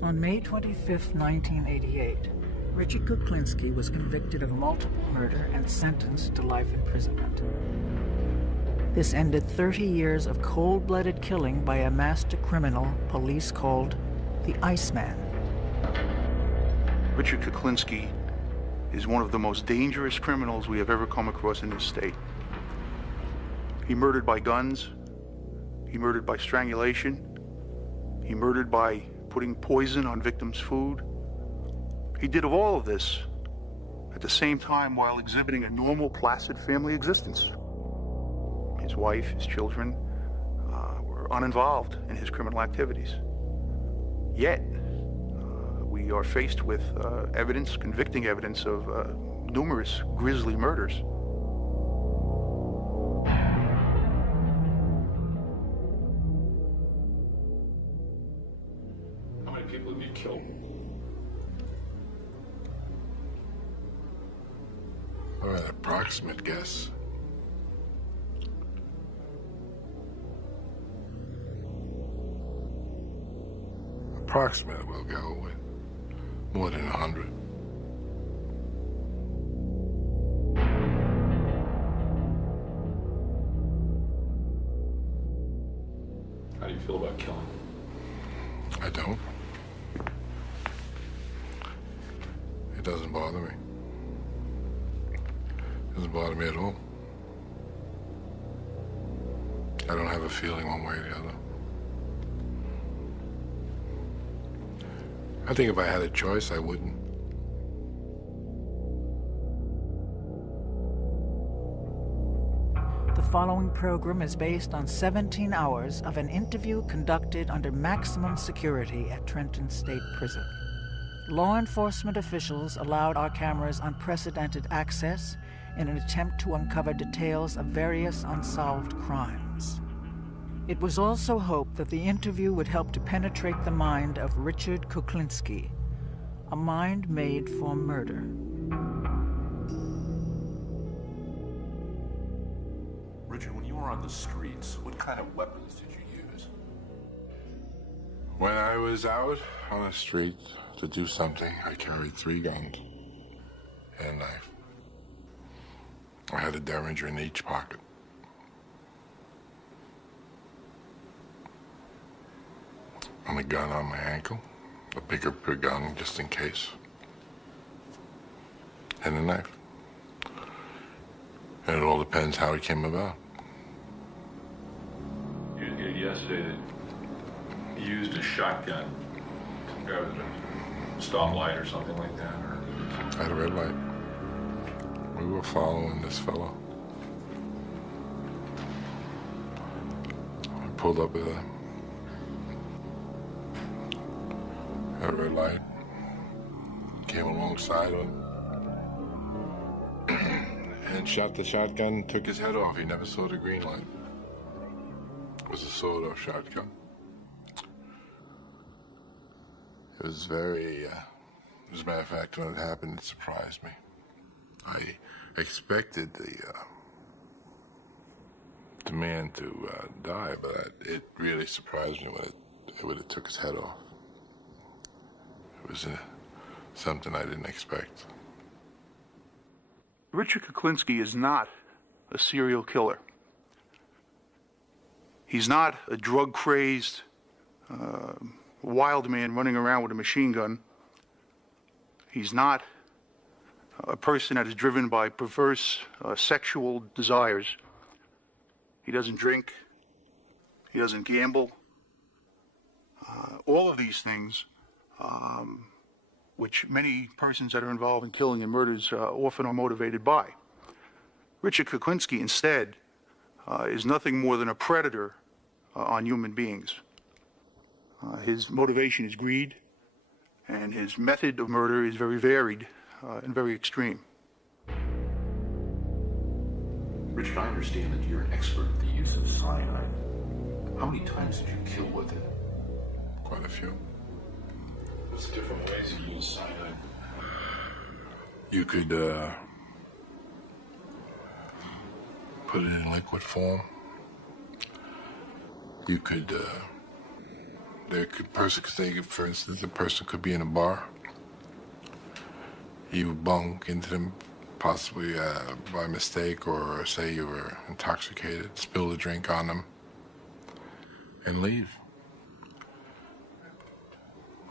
On May 25, 1988, Richard Kuklinski was convicted of multiple murder and sentenced to life imprisonment. This ended 30 years of cold-blooded killing by a master criminal police called the Iceman. Richard Kuklinski is one of the most dangerous criminals we have ever come across in this state. He murdered by guns, he murdered by strangulation, he murdered by putting poison on victims' food. He did all of this at the same time while exhibiting a normal, placid family existence. His wife, his children were uninvolved in his criminal activities. Yet, we are faced with evidence, convicting evidence of numerous grisly murders. How many people have you killed? All right, approximate guess. Approximate, we'll go with more than 100. How do you feel about killing? I don't. It doesn't bother me. It doesn't bother me at all. I don't have a feeling one way or the other. I think if I had a choice, I wouldn't. The following program is based on 17 hours of an interview conducted under maximum security at Trenton State Prison. Law enforcement officials allowed our cameras unprecedented access in an attempt to uncover details of various unsolved crimes. It was also hoped that the interview would help to penetrate the mind of Richard Kuklinski, a mind made for murder. Richard, when you were on the streets, what kind of weapons did you use? When I was out on the street to do something, I carried 3 guns and a knife. I had a Derringer in each pocket. And a gun on my ankle, a bigger gun just in case, and a knife. And it all depends how it came about. Yesterday, that you used a shotgun. Some guy with a stoplight or something like that, or? I had a red light. We were following this fellow. I pulled up at a red light, came alongside him, and shot the shotgun, took his head off. He never saw the green light. It was a sawed-off shotgun. It was very, as a matter of fact, when it happened, it surprised me. I expected the man to die, but it really surprised me when it took his head off. It was something I didn't expect. Richard Kuklinski is not a serial killer. He's not a drug-crazed, wild man running around with a machine gun. He's not a person that is driven by perverse sexual desires. He doesn't drink. He doesn't gamble. All of these things, which many persons that are involved in killing and murders often are motivated by. Richard Kuklinski, instead, is nothing more than a predator on human beings. His motivation is greed, and his method of murder is very varied and very extreme. Richard, I understand that you're an expert at the use of cyanide. How many times did you kill with it? Quite a few. What's the different ways you use cyanide? You could put it in liquid form. You could Person could say, for instance, a person could be in a bar. You bunk into them, possibly by mistake, or say you were intoxicated, spill a drink on them, and leave.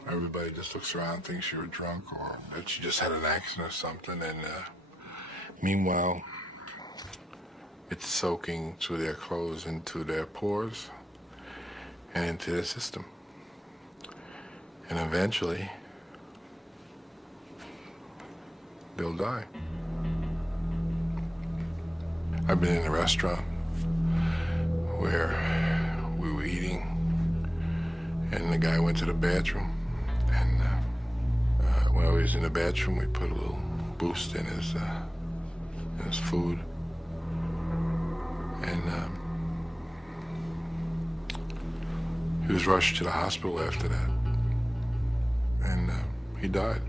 Everybody just looks around, thinks you were drunk, or that you just had an accident or something, and meanwhile, it's soaking through their clothes, into their pores, and into their system. And eventually, they'll die. I've been in a restaurant where we were eating, and the guy went to the bathroom, and when I was in the bathroom, we put a little boost in his food, and he was rushed to the hospital after that, and he died,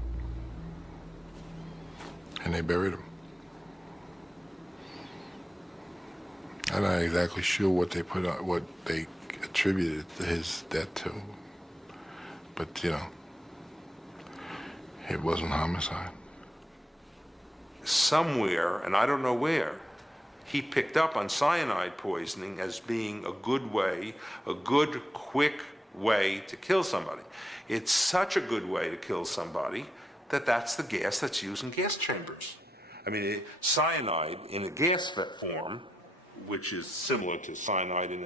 and they buried him. I'm not exactly sure what they put on, what they attributed his death to, but you know, it wasn't homicide. Somewhere, and I don't know where, he picked up on cyanide poisoning as being a good way, a good, quick way to kill somebody. It's such a good way to kill somebody that that's the gas that's used in gas chambers. I mean, cyanide in a gas form, which is similar to cyanide in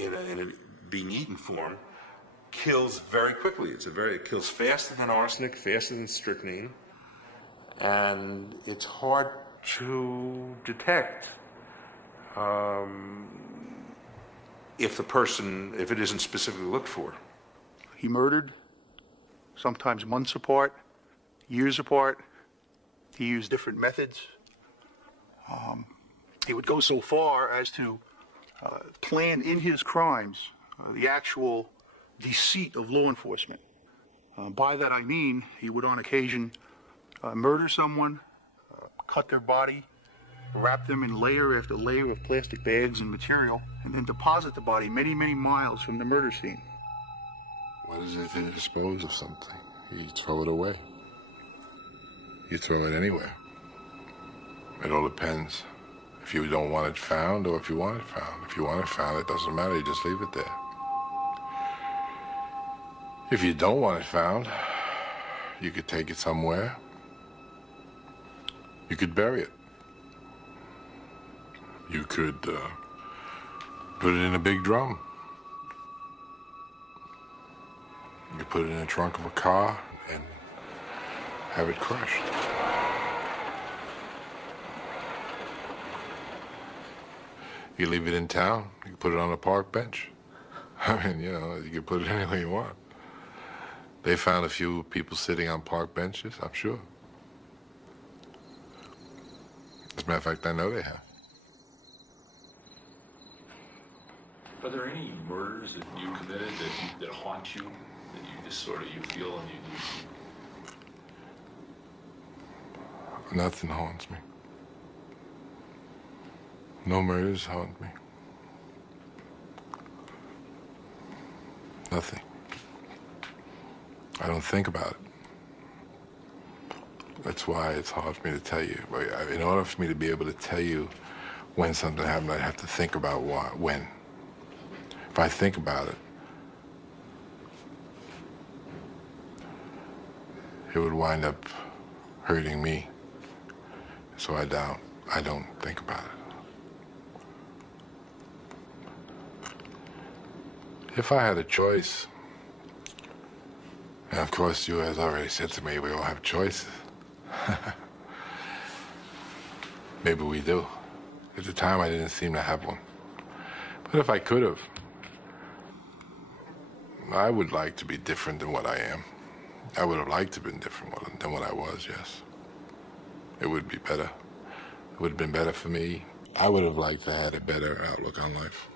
a being eaten form, kills very quickly. It kills faster than arsenic, faster than strychnine, and it's hard to detect if it isn't specifically looked for. He murdered, sometimes months apart, years apart. He used different methods. He would go so far as to plan in his crimes the actual deceit of law enforcement. By that I mean he would on occasion murder someone, cut their body, wrap them in layer after layer of plastic bags and material, and then deposit the body many, many miles from the murder scene. What is it to dispose of something? You throw it away. You throw it anywhere. It all depends if you don't want it found or if you want it found. If you want it found, it doesn't matter, you just leave it there. If you don't want it found, you could take it somewhere. You could bury it. You could put it in a big drum. You could put it in the trunk of a car and have it crushed. You leave it in town, you can put it on a park bench. I mean, you know, you can put it anywhere you want. They found a few people sitting on park benches, I'm sure. As a matter of fact, I know they have. Are there any murders that you committed that haunt you, that you just sort of, you feel and you... Nothing haunts me. No murders haunt me. Nothing. I don't think about it. That's why it's hard for me to tell you. In order for me to be able to tell you when something happened, I'd have to think about when. If I think about it, it would wind up hurting me. So I don't think about it. If I had a choice, and of course you has already said to me we all have choices. Maybe we do. At the time I didn't seem to have one. But if I could have, I would like to be different than what I am. I would have liked to have been different than what I was, yes. It would be better. It would have been better for me. I would have liked to have had a better outlook on life.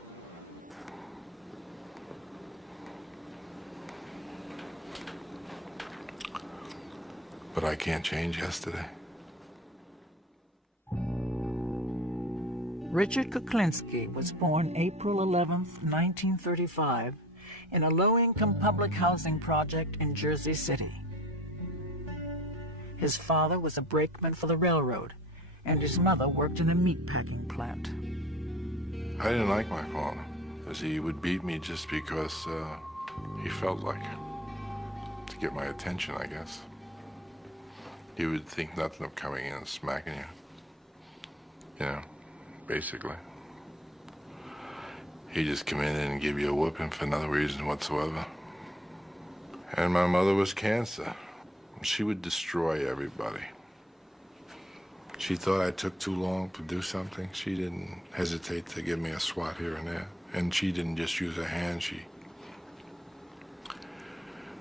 But I can't change yesterday. Richard Kuklinski was born April 11, 1935, in a low-income public housing project in Jersey City. His father was a brakeman for the railroad, and his mother worked in a meatpacking plant. I didn't like my father, as he would beat me just because he felt like it, to get my attention, I guess. He would think nothing of coming in and smacking you. You know, basically. He'd just come in and give you a whooping for no reason whatsoever. And my mother was cancer. She would destroy everybody. She thought I took too long to do something. She didn't hesitate to give me a swat here and there. And she didn't just use her hand.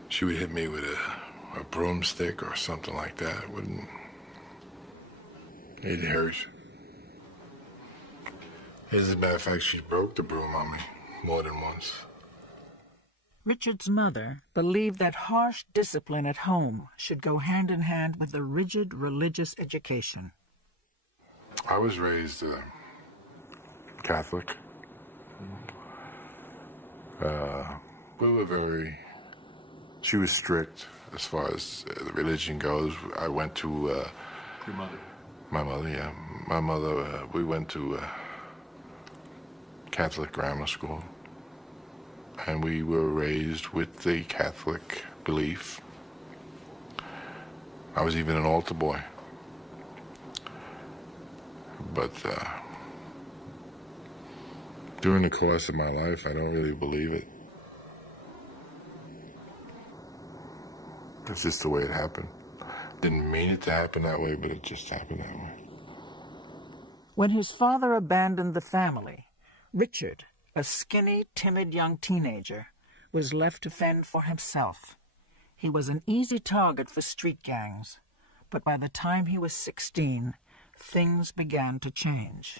She would hit me with a broomstick or something like that. It hurt. As a matter of fact, she broke the broom on me more than once. Richard's mother believed that harsh discipline at home should go hand in hand with a rigid religious education. I was raised Catholic. She was strict as far as the religion goes. I went to... Your mother? My mother, yeah. My mother, we went to Catholic grammar school. And we were raised with the Catholic belief. I was even an altar boy. But during the course of my life, I don't really believe it. It's just the way it happened. Didn't mean it to happen that way, but it just happened that way. When his father abandoned the family, Richard, a skinny, timid young teenager, was left to fend for himself. He was an easy target for street gangs, but by the time he was 16, things began to change.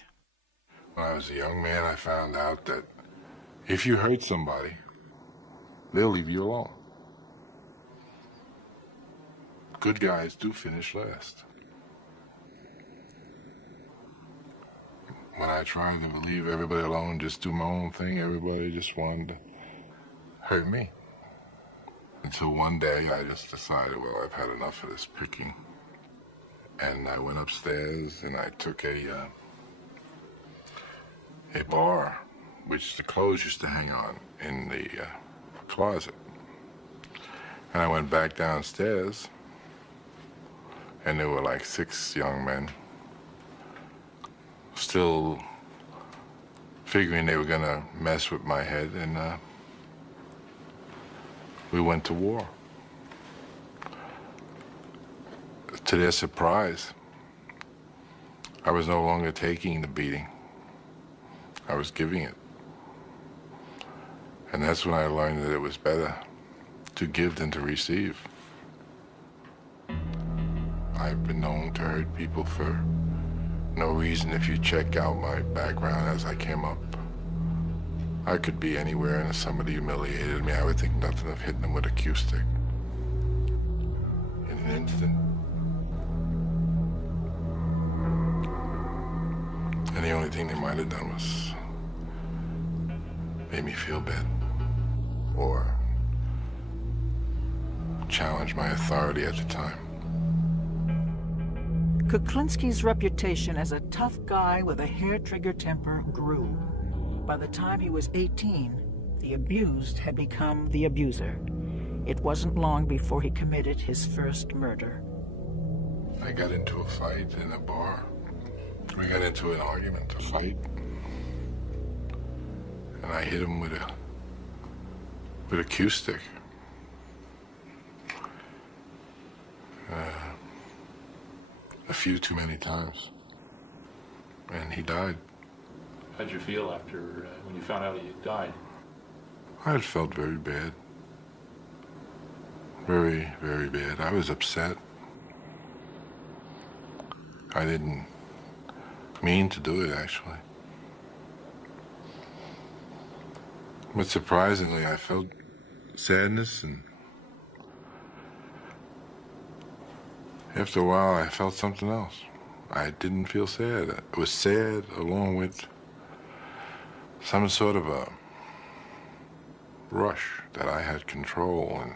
When I was a young man, I found out that if you hurt somebody, they'll leave you alone. Good guys do finish last. When I tried to leave everybody alone, just do my own thing, everybody just wanted to hurt me. Until one day I just decided, well, I've had enough of this picking. And I went upstairs and I took a bar, which the clothes used to hang on in the closet. And I went back downstairs and there were like 6 young men still figuring they were gonna mess with my head, and we went to war. To their surprise, I was no longer taking the beating. I was giving it. And that's when I learned that it was better to give than to receive. I've been known to hurt people for no reason. If you check out my background as I came up, I could be anywhere, and if somebody humiliated me, I would think nothing of hitting them with a cue stick. In an instant. And the only thing they might have done was made me feel bad or challenge my authority at the time. Kuklinski's reputation as a tough guy with a hair-trigger temper grew. By the time he was 18, the abused had become the abuser. It wasn't long before he committed his first murder. I got into a fight in a bar. We got into an argument, a fight. And I hit him with a cue stick. A few too many times. And he died. How'd you feel after, when you found out he had died? I had felt very bad. Very, very bad. I was upset. I didn't mean to do it, actually. But surprisingly, I felt sadness, and after a while, I felt something else. I didn't feel sad. It was sad along with some sort of a rush, that I had control, and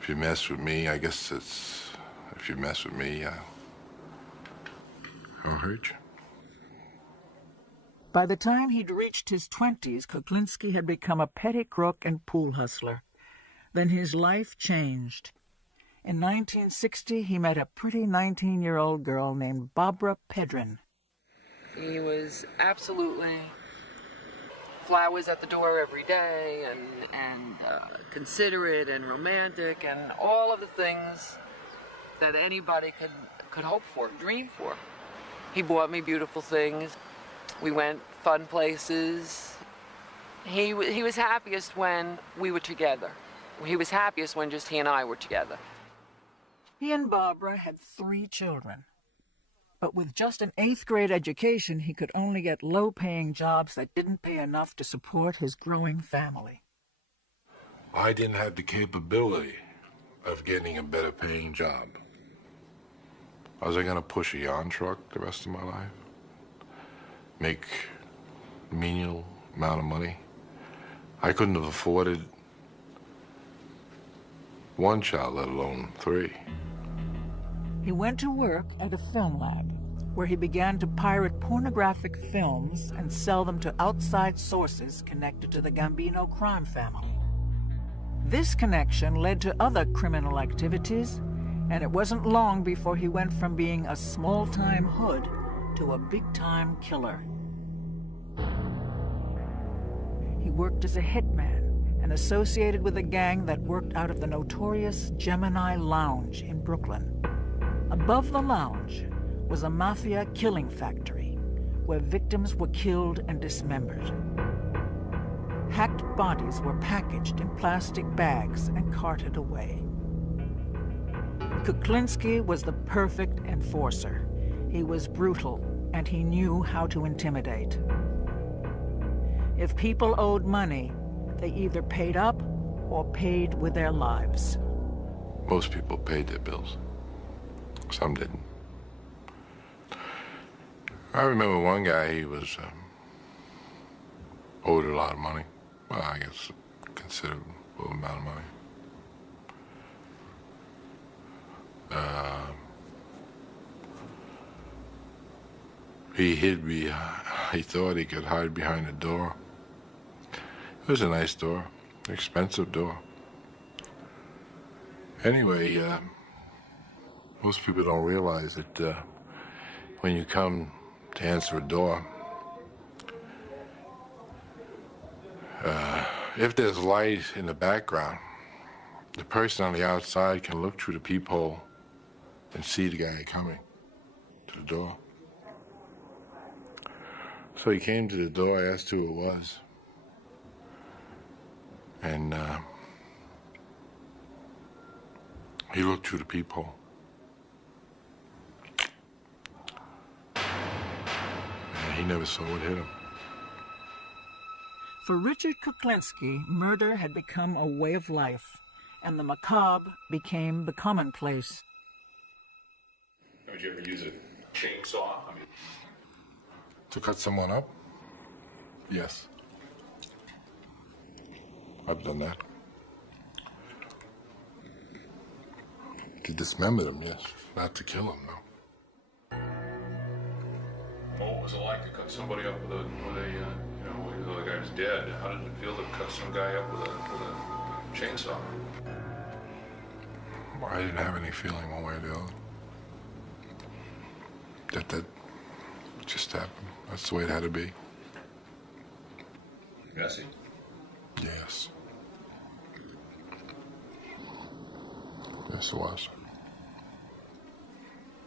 if you mess with me, I guess it's, if you mess with me, I'll hurt you. By the time he'd reached his 20s, Kuklinski had become a petty crook and pool hustler. Then his life changed. In 1960, he met a pretty 19-year-old girl named Barbara Pedrin. He was absolutely flowers at the door every day, and considerate and romantic, and all of the things that anybody could hope for, dream for. He bought me beautiful things. We went fun places. He was happiest when we were together. He was happiest when just he and I were together. He and Barbara had 3 children. But with just an 8th grade education, he could only get low-paying jobs that didn't pay enough to support his growing family. I didn't have the capability of getting a better paying job. Was I gonna push a yarn truck the rest of my life? Make a menial amount of money? I couldn't have afforded 1 child, let alone 3. He went to work at a film lab, where he began to pirate pornographic films and sell them to outside sources connected to the Gambino crime family. This connection led to other criminal activities, and it wasn't long before he went from being a small-time hood to a big-time killer. He worked as a hitman and associated with a gang that worked out of the notorious Gemini Lounge in Brooklyn. Above the lounge was a Mafia killing factory where victims were killed and dismembered. Hacked bodies were packaged in plastic bags and carted away. Kuklinski was the perfect enforcer. He was brutal, and he knew how to intimidate. If people owed money, they either paid up or paid with their lives. Most people paid their bills. Some didn't. I remember one guy, he was owed a lot of money. Well, I guess a considerable amount of money. He hid he thought he could hide behind the door. It was a nice door, expensive door. Anyway, most people don't realize that when you come to answer a door, if there's light in the background, the person on the outside can look through the peephole and see the guy coming to the door. So he came to the door, I asked who it was, and he looked through the peephole. And he never saw what hit him. For Richard Kuklinski, murder had become a way of life, and the macabre became the commonplace. Would you ever use a chainsaw? To cut someone up? Yes. I've done that. To dismember them, yes. Not to kill them, no. What was it like to cut somebody up with a you know, when the other guy was dead? How did it feel to cut some guy up with a chainsaw? Well, I didn't have any feeling one way or the other. That just happened. That's the way it had to be. Messy? Yes. Yes, it was.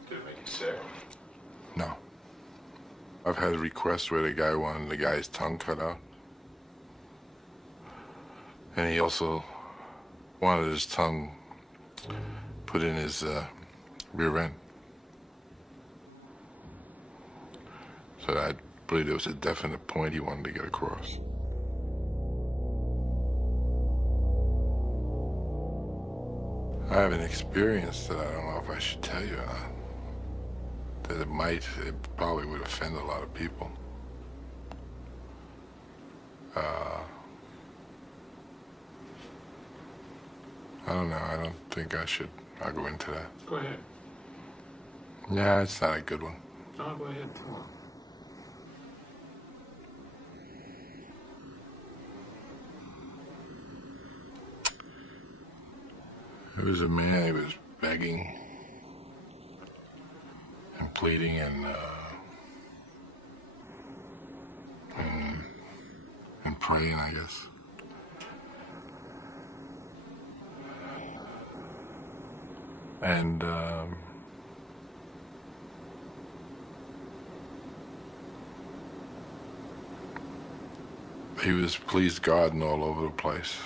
Did it make you sick? No. I've had requests where the guy wanted the guy's tongue cut out. And he also wanted his tongue put in his rear end. So I believe there was a definite point he wanted to get across. I have an experience that I don't know if I should tell you or not. That it probably would offend a lot of people. I don't know. I don't think I should. I'll go into that. Go ahead. Yeah, it's not a good one. No, go ahead. There was a man, he was begging and pleading and praying, I guess. And he was pleased God and all over the place.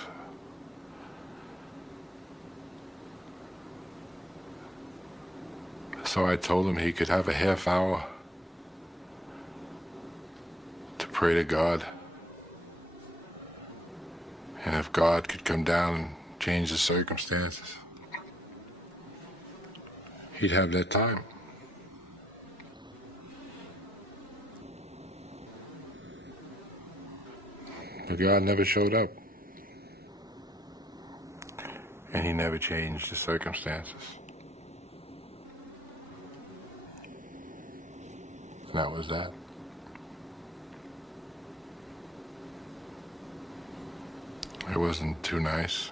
So I told him he could have a half hour to pray to God. And if God could come down and change the circumstances, he'd have that time. But God never showed up. And he never changed the circumstances. And that was that. It wasn't too nice.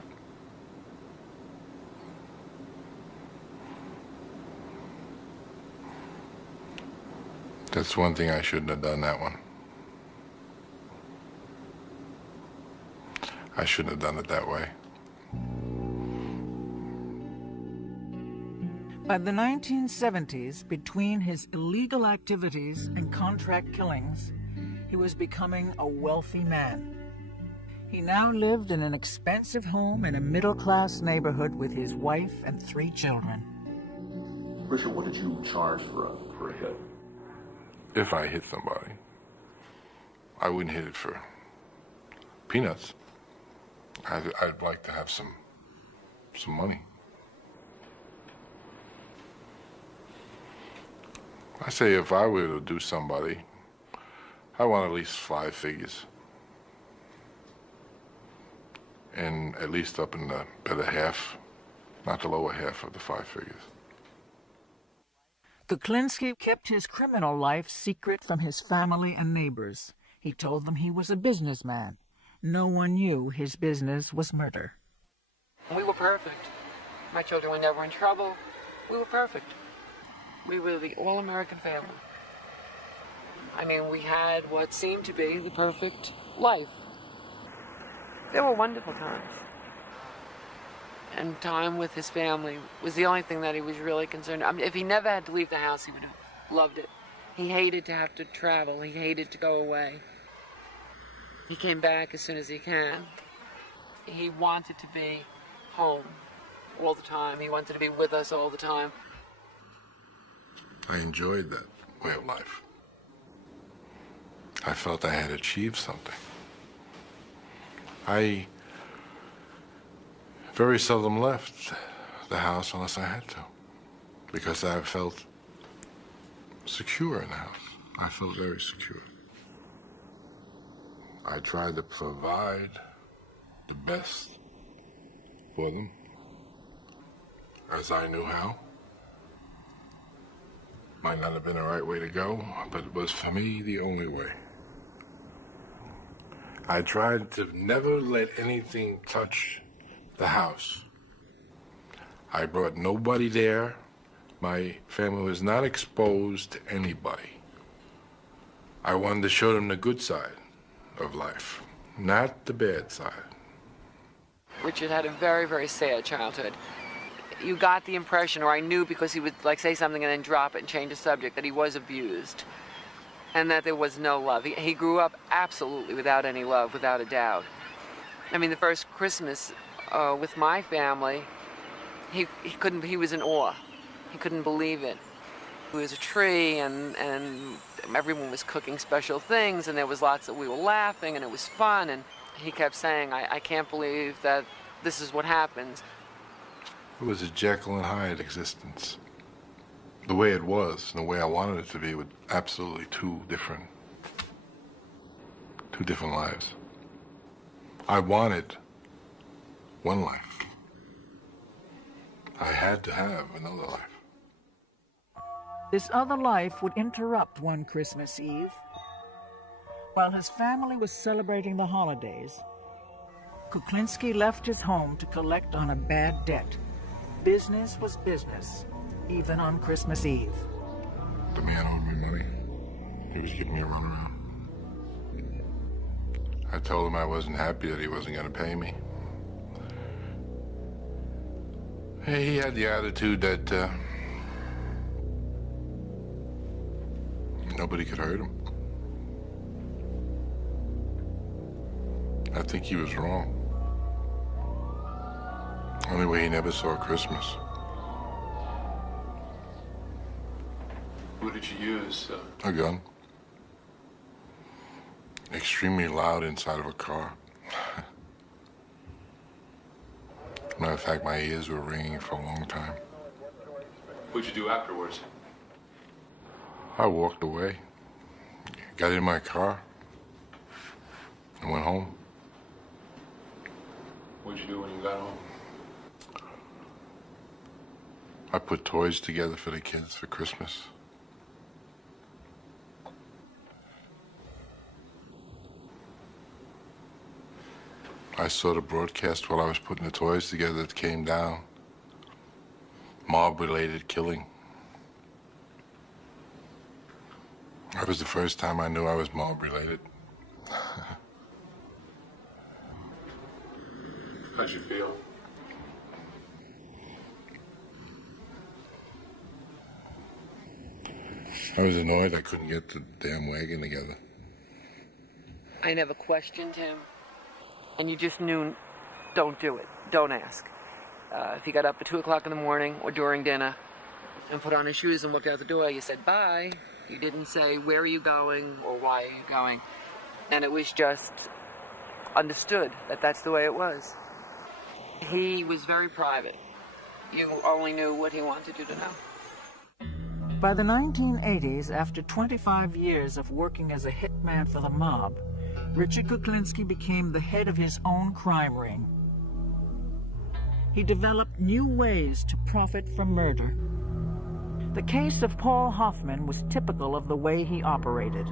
That's one thing I shouldn't have done, that one. I shouldn't have done it that way. By the 1970s, between his illegal activities and contract killings, he was becoming a wealthy man. He now lived in an expensive home in a middle-class neighborhood with his wife and 3 children. Richard, what did you charge for a hit? If I hit somebody, I wouldn't hit it for peanuts. I'd like to have some money. I say if I were to do somebody, I want at least 5 figures. And at least up in the better half, not the lower half of the 5 figures. Kuklinski kept his criminal life secret from his family and neighbors. He told them he was a businessman. No one knew his business was murder. We were perfect. My children were never in trouble. We were perfect. We were the all-American family. I mean, we had what seemed to be the perfect life. They were wonderful times. And time with his family was the only thing that he was really concerned. I mean, if he never had to leave the house, he would have loved it. He hated to have to travel. He hated to go away. He came back as soon as he can. He wanted to be home all the time. He wanted to be with us all the time. I enjoyed that way of life. I felt I had achieved something. I very seldom left the house unless I had to, because I felt secure in the house. I felt very secure. I tried to provide the best for them as I knew how. Might not have been the right way to go, but it was for me the only way. I tried to never let anything touch the house. I brought nobody there. My family was not exposed to anybody. I wanted to show them the good side of life, not the bad side. Richard had a very, very sad childhood. You got the impression, or I knew because he would like say something and then drop it and change the subject, that he was abused and that there was no love. He grew up absolutely without any love, without a doubt. I mean, the first Christmas with my family, he was in awe. He couldn't believe it. There was a tree and everyone was cooking special things and there was lots of, we were laughing and it was fun, and he kept saying, I can't believe that this is what happens. It was a Jekyll and Hyde existence. The way it was and the way I wanted it to be were absolutely two different lives. I wanted one life. I had to have another life. This other life would interrupt one Christmas Eve. While his family was celebrating the holidays, Kuklinski left his home to collect on a bad debt. Business was business, even on Christmas Eve. The man owed me money. He was giving me a runaround. I told him I wasn't happy that he wasn't going to pay me. He had the attitude that nobody could hurt him. I think he was wrong. Only way he never saw Christmas. What did you use? A gun. Extremely loud inside of a car. Matter of fact, my ears were ringing for a long time. What'd you do afterwards? I walked away, got in my car, and went home. What'd you do when you got home? I put toys together for the kids for Christmas. I saw the broadcast while I was putting the toys together that came down. Mob-related killing. That was the first time I knew I was mob-related. How'd you feel? I was annoyed I couldn't get the damn wagon together. I never questioned him. And you just knew, don't do it. Don't ask. If he got up at 2 o'clock in the morning or during dinner and put on his shoes and walked out the door, you said bye. You didn't say, where are you going or why are you going? And it was just understood that that's the way it was. He was very private. You only knew what he wanted you to know. By the 1980s, after 25 years of working as a hitman for the mob, Richard Kuklinski became the head of his own crime ring. He developed new ways to profit from murder. The case of Paul Hoffman was typical of the way he operated.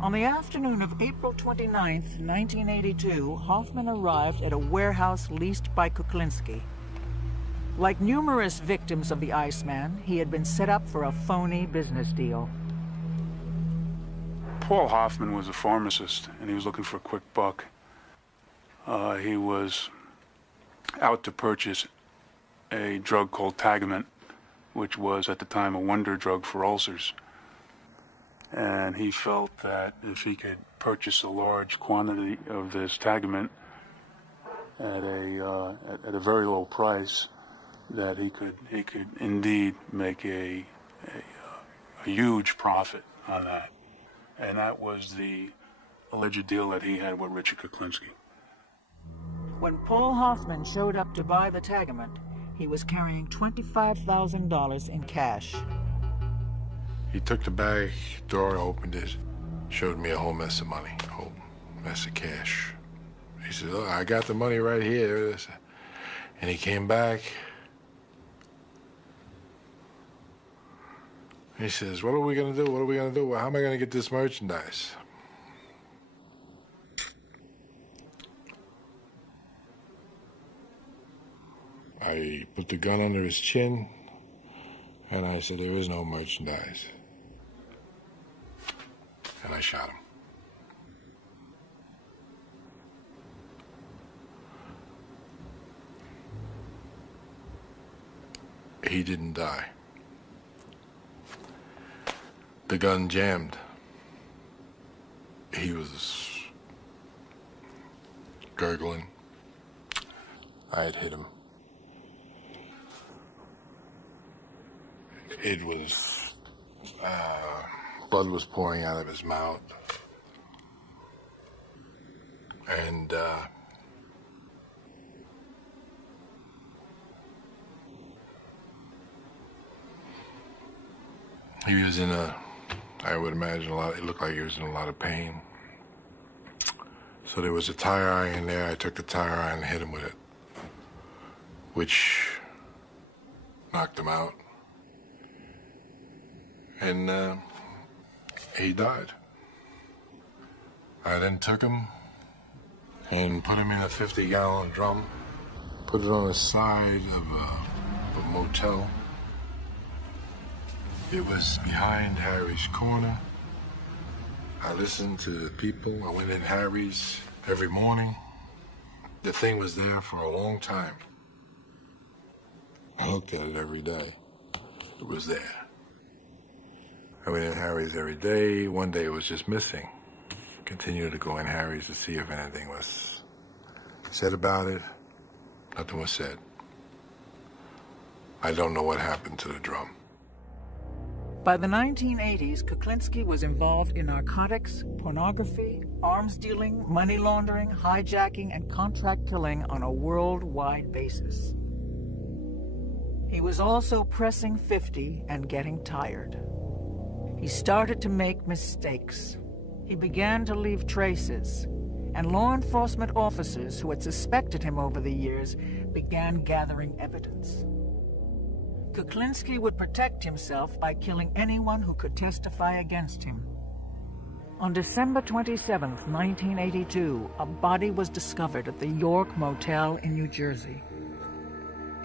On the afternoon of April 29, 1982, Hoffman arrived at a warehouse leased by Kuklinski. Like numerous victims of the Iceman, he had been set up for a phony business deal. Paul Hoffman was a pharmacist, and he was looking for a quick buck. He was out to purchase a drug called Tagament, which was at the time a wonder drug for ulcers. And he felt that if he could purchase a large quantity of this Tagament at a very low price, that he could indeed make a huge profit on that. And that was the alleged deal that he had with Richard Kuklinski. When Paul Hoffman showed up to buy the Tagament, he was carrying $25,000 in cash. He took the bag, door opened it, showed me a whole mess of money, a whole mess of cash. He said, "Look, I got the money right here." And he came back. He says, "What are we going to do? What are we going to do? How am I going to get this merchandise?" I put the gun under his chin, and I said, "There is no merchandise." And I shot him. He didn't die. The gun jammed. He was gurgling. I had hit him. It was, blood was pouring out of his mouth. And, he was in I would imagine it looked like he was in a lot of pain. So there was a tire iron there. I took the tire iron and hit him with it, which knocked him out, and he died. I then took him and put him in a 50-gallon drum, put it on the side of a motel. It was behind Harry's corner. I listened to the people. I went in Harry's every morning. The thing was there for a long time. I looked at it every day. It was there. I went in Harry's every day. One day it was just missing. Continued to go in Harry's to see if anything was said about it. Nothing was said. I don't know what happened to the drum. By the 1980s, Kuklinski was involved in narcotics, pornography, arms dealing, money laundering, hijacking, and contract killing on a worldwide basis. He was also pressing 50 and getting tired. He started to make mistakes. He began to leave traces, and law enforcement officers who had suspected him over the years began gathering evidence. Kuklinski would protect himself by killing anyone who could testify against him. On December 27, 1982, a body was discovered at the York Motel in New Jersey.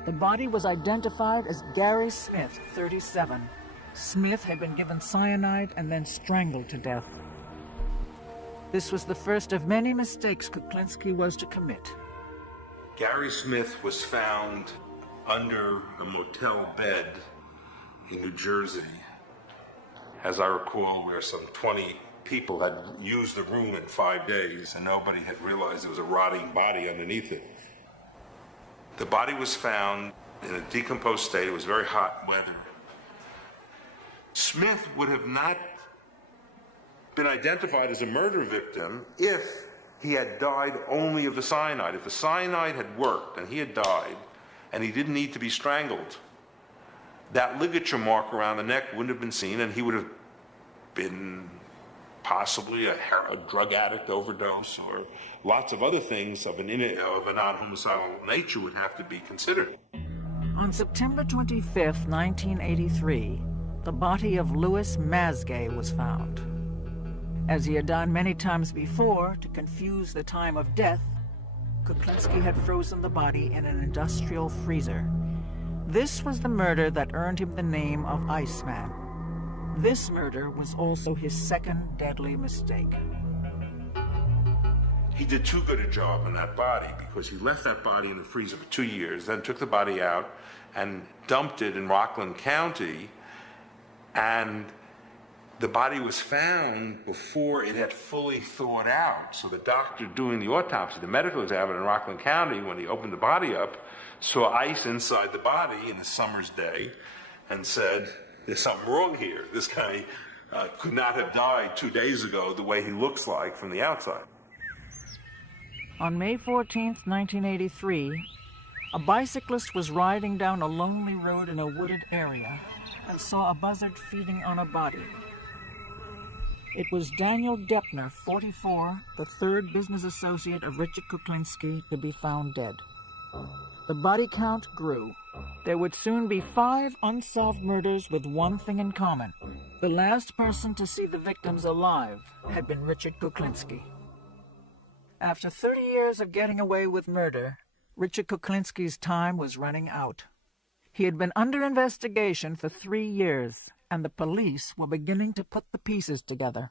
The body was identified as Gary Smith, 37. Smith had been given cyanide and then strangled to death. This was the first of many mistakes Kuklinski was to commit. Gary Smith was found under a motel bed in New Jersey, as I recall, where some 20 people had used the room in 5 days and nobody had realized there was a rotting body underneath it. The body was found in a decomposed state. It was very hot weather. Smith would have not been identified as a murder victim if he had died only of the cyanide. If the cyanide had worked and he had died, and he didn't need to be strangled, that ligature mark around the neck wouldn't have been seen, and he would have been possibly a drug addict overdose, or lots of other things of a non-homicidal nature would have to be considered. On September 25, 1983, the body of Louis Masgay was found. As he had done many times before to confuse the time of death, Kuklinski had frozen the body in an industrial freezer. This was the murder that earned him the name of Iceman. This murder was also his second deadly mistake. He did too good a job on that body because he left that body in the freezer for 2 years, then took the body out and dumped it in Rockland County, and the body was found before it had fully thawed out. So the doctor doing the autopsy, the medical examiner in Rockland County, when he opened the body up, saw ice inside the body in a summer's day and said, there's something wrong here. This guy could not have died 2 days ago the way he looks like from the outside. On May 14, 1983, a bicyclist was riding down a lonely road in a wooded area and saw a buzzard feeding on a body. It was Daniel Deppner, 44, the third business associate of Richard Kuklinski, to be found dead. The body count grew. There would soon be 5 unsolved murders with one thing in common. The last person to see the victims alive had been Richard Kuklinski. After 30 years of getting away with murder, Richard Kuklinski's time was running out. He had been under investigation for 3 years, and the police were beginning to put the pieces together.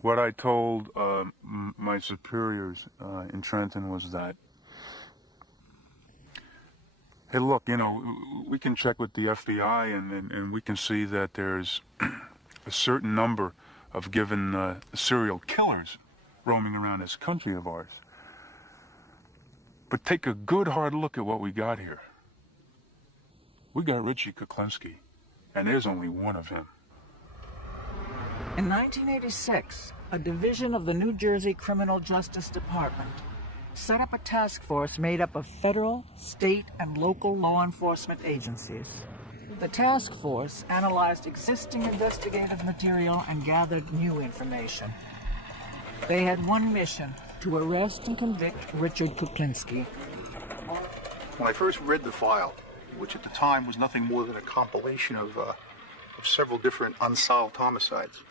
What I told my superiors in Trenton was that, hey, look, you know, we can check with the FBI and we can see that there's a certain number of given serial killers roaming around this country of ours. But take a good hard look at what we got here. We got Richie Kuklinski, and there's only one of him. In 1986, a division of the New Jersey Criminal Justice Department set up a task force made up of federal, state, and local law enforcement agencies. The task force analyzed existing investigative material and gathered new information. They had one mission: to arrest and convict Richard Kuklinski. When I first read the file, which at the time was nothing more than a compilation of several different unsolved homicides.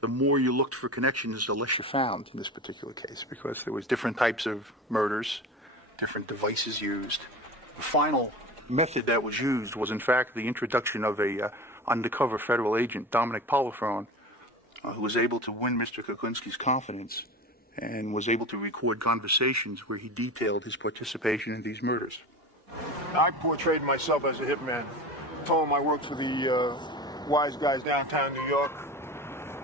The more you looked for connections, the less you found in this particular case, because there was different types of murders, different devices used. The final method that was used was, in fact, the introduction of a undercover federal agent, Dominic Polifrone, who was able to win Mr. Kuklinski's confidence and was able to record conversations where he detailed his participation in these murders. I portrayed myself as a hitman. Told him I worked for the wise guys downtown New York,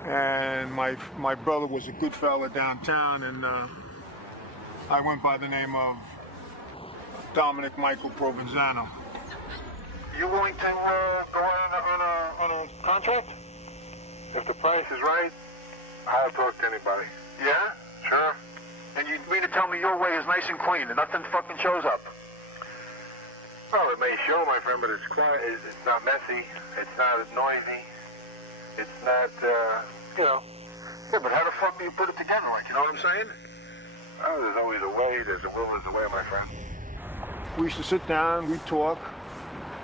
and my brother was a good fella downtown, and I went by the name of Dominic Michael Provenzano. You willing to go on a contract? If the price is right, I'll talk to anybody. Yeah? Sure. And you mean to tell me your way is nice and clean and nothing fucking shows up? Well, it may show, my friend, but it's quiet. It's not messy. It's not noisy. It's not, you know. Yeah, but how the fuck do you put it together, like, you know what I'm saying? Oh, there's always a way. There's a will, there's a way, my friend. We used to sit down, we'd talk.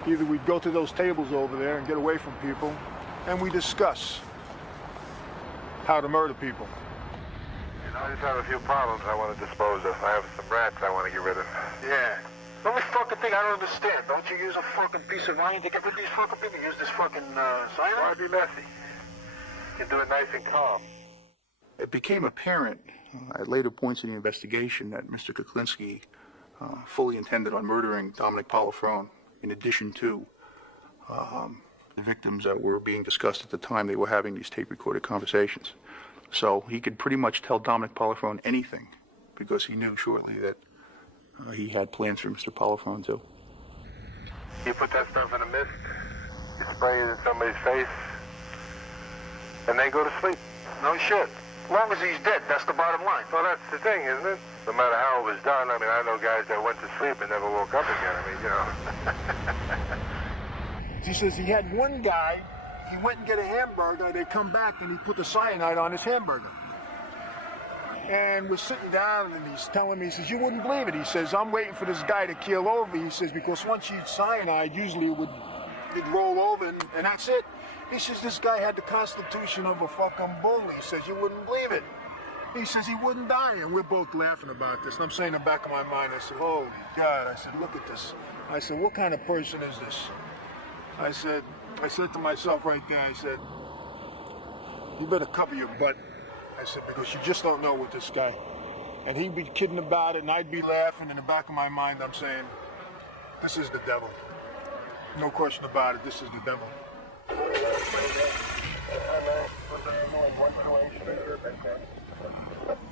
Either we'd go to those tables over there and get away from people, and we discuss how to murder people. You know, I just have a few problems I want to dispose of. I have some rats I want to get rid of. Yeah. The only fucking thing I don't understand, don't you use a fucking piece of iron to get rid of these fucking people? You use this fucking cyanide? Why be messy? You can do it nice and calm. It became apparent at later points in the investigation that Mr. Kuklinski fully intended on murdering Dominic Polifrone, in addition to the victims that were being discussed at the time they were having these tape-recorded conversations. So he could pretty much tell Dominic Polifrone anything, because he knew shortly that he had plans for Mr. Polifrone too. You put that stuff in a mist, you spray it in somebody's face, and they go to sleep. No shit. As long as he's dead, that's the bottom line. Well, that's the thing, isn't it? No matter how it was done, I mean, I know guys that went to sleep and never woke up again. I mean, you know. He says he had one guy, he went and get a hamburger, they come back and he put the cyanide on his hamburger. And we're sitting down and he's telling me, he says, you wouldn't believe it. He says, I'm waiting for this guy to keel over. He says, because once you eat cyanide, usually it'd roll over and that's it. He says, this guy had the constitution of a fucking bull. He says, you wouldn't believe it. He says he wouldn't die, and we're both laughing about this. And I'm saying in the back of my mind, I said, holy God. I said, look at this. I said, what kind of person is this? I said to myself right there, I said, you better cover your butt. I said, because you just don't know with this guy. And he'd be kidding about it, and I'd be laughing. In the back of my mind, I'm saying, this is the devil. No question about it, this is the devil.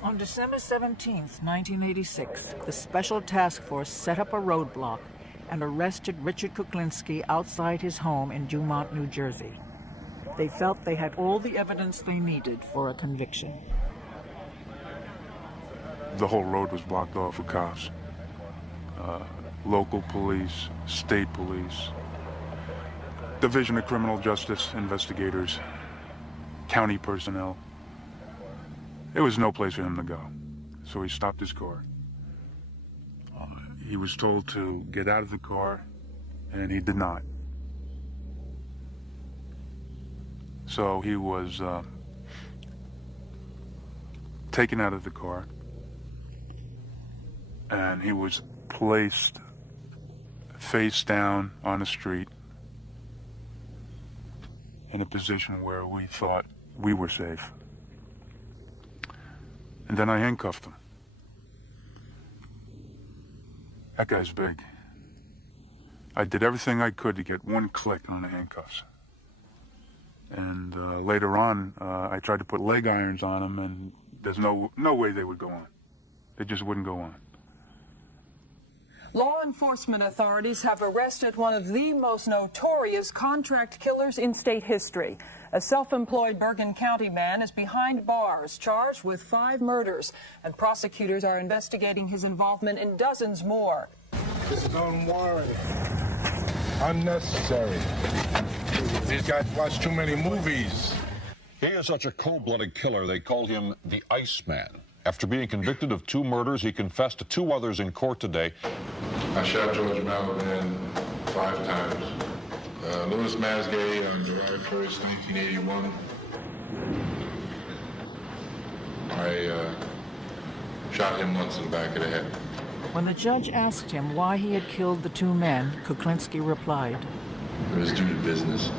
On December 17th, 1986, the Special Task Force set up a roadblock and arrested Richard Kuklinski outside his home in Dumont, New Jersey. They felt they had all the evidence they needed for a conviction. The whole road was blocked off with cops. Local police, state police, Division of Criminal Justice investigators, county personnel. There was no place for him to go, so he stopped his car. He was told to get out of the car, and he did not. So he was taken out of the car, and he was placed face down on the street in a position where we thought we were safe. And then I handcuffed him. That guy's big. I did everything I could to get one click on the handcuffs. And later on, I tried to put leg irons on him, and there's no way they would go on. They just wouldn't go on. Law enforcement authorities have arrested one of the most notorious contract killers in state history. A self-employed Bergen County man is behind bars, charged with 5 murders, and prosecutors are investigating his involvement in dozens more. Don't worry. Unnecessary. These guys watch too many movies. He is such a cold-blooded killer, they call him the Iceman. After being convicted of 2 murders, he confessed to 2 others in court today. I shot George Malvin 5 times. Louis Masgay on July 1st, 1981. I shot him once in the back of the head. When the judge asked him why he had killed the 2 men, Kuklinski replied, It was due to business.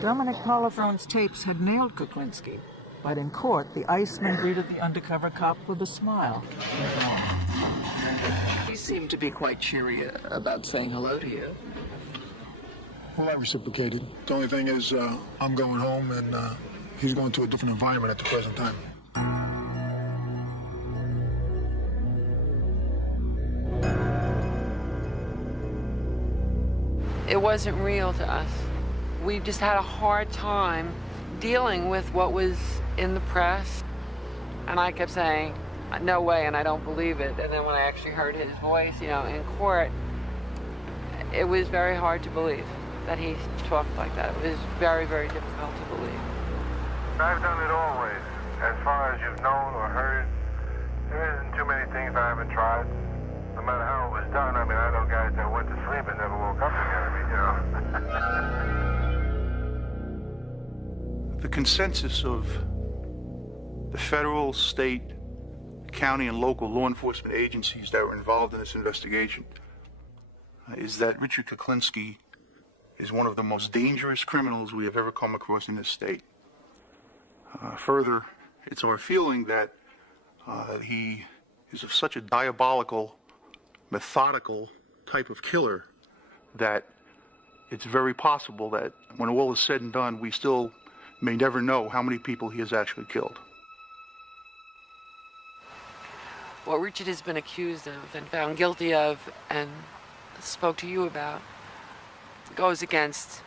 Dominic Polifrone's tapes had nailed Kuklinski, but in court, the Iceman greeted the undercover cop with a smile. He seemed to be quite cheery about saying hello to you. Well, I reciprocated. The only thing is, I'm going home, and he's going to a different environment at the present time. It wasn't real to us. We just had a hard time dealing with what was in the press. And I kept saying, no way, and I don't believe it. And then when I actually heard his voice, you know, in court, it was very hard to believe that he talked like that. It was very, very difficult to believe. I've done it always. As far as you've known or heard, there isn't too many things I haven't tried. No matter how it was done, I mean, I know guys that went to sleep and never woke up again. I mean, you know. The consensus of the federal, state, county, and local law enforcement agencies that were involved in this investigation is that Richard Kuklinski is one of the most dangerous criminals we have ever come across in this state. Further, it's our feeling that he is of such a diabolical, methodical type of killer that it's very possible that when all is said and done, we still may never know how many people he has actually killed. What Richard has been accused of and found guilty of and spoke to you about goes against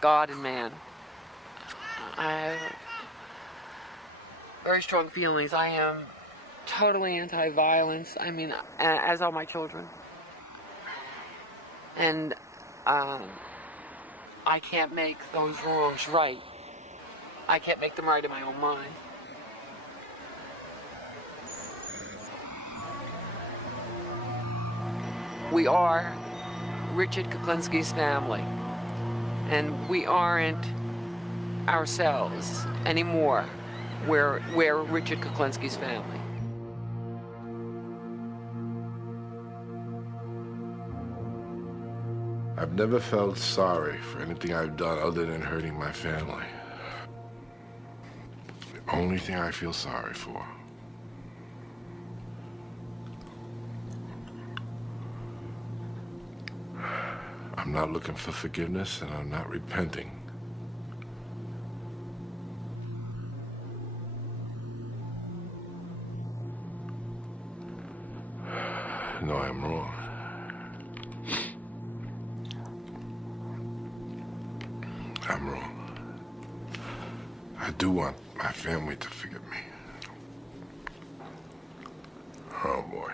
God and man. I have very strong feelings. I am totally anti-violence. I mean, as are my children. And I can't make those wrongs right. I can't make them right in my own mind. We are Richard Kuklinski's family, and we aren't ourselves anymore. We're Richard Kuklinski's family. I've never felt sorry for anything I've done other than hurting my family. The only thing I feel sorry for I'm not looking for forgiveness, and I'm not repenting. No, I'm wrong. I'm wrong. I do want my family to forgive me. Oh, boy.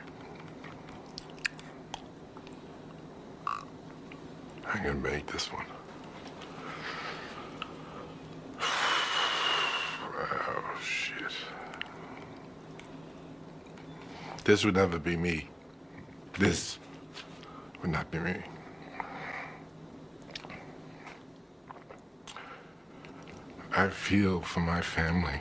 I'm gonna make this one. Oh, shit. This would never be me. This would not be me. I feel for my family.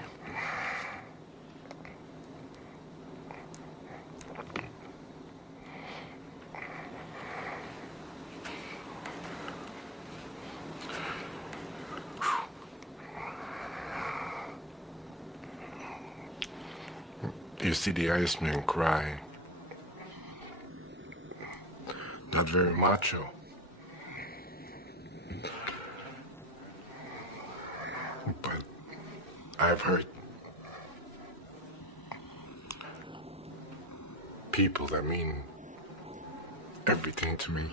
You see the Iceman cry. Not very macho. But I've hurt people that mean everything to me.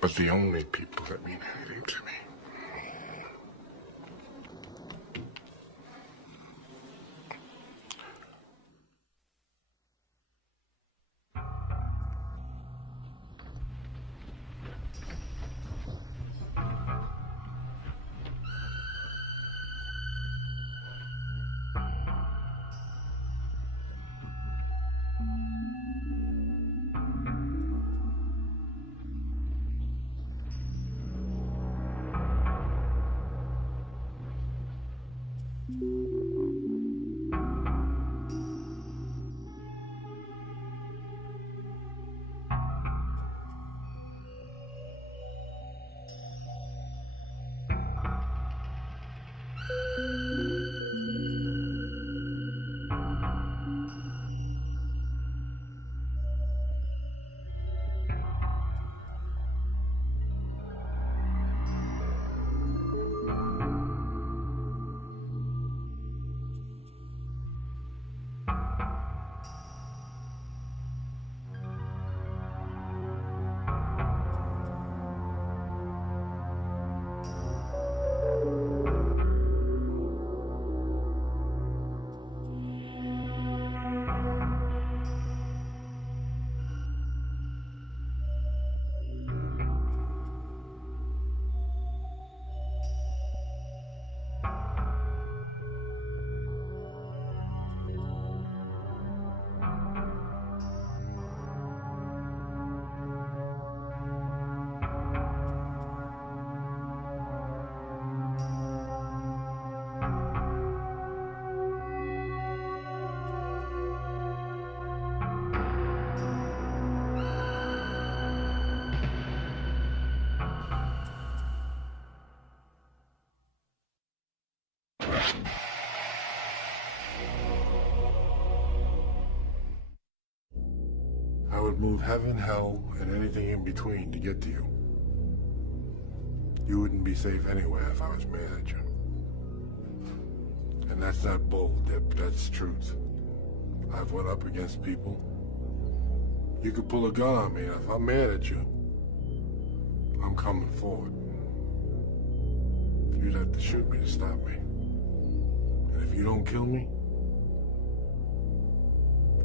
But the only people that mean anything to me. I would move heaven, hell, and anything in between to get to you. You wouldn't be safe anywhere if I was manager. And that's not bull, Dip, that's truth. I've went up against people. You could pull a gun on me, and if I'm mad at you, I'm coming forward. You'd have to shoot me to stop me. And if you don't kill me,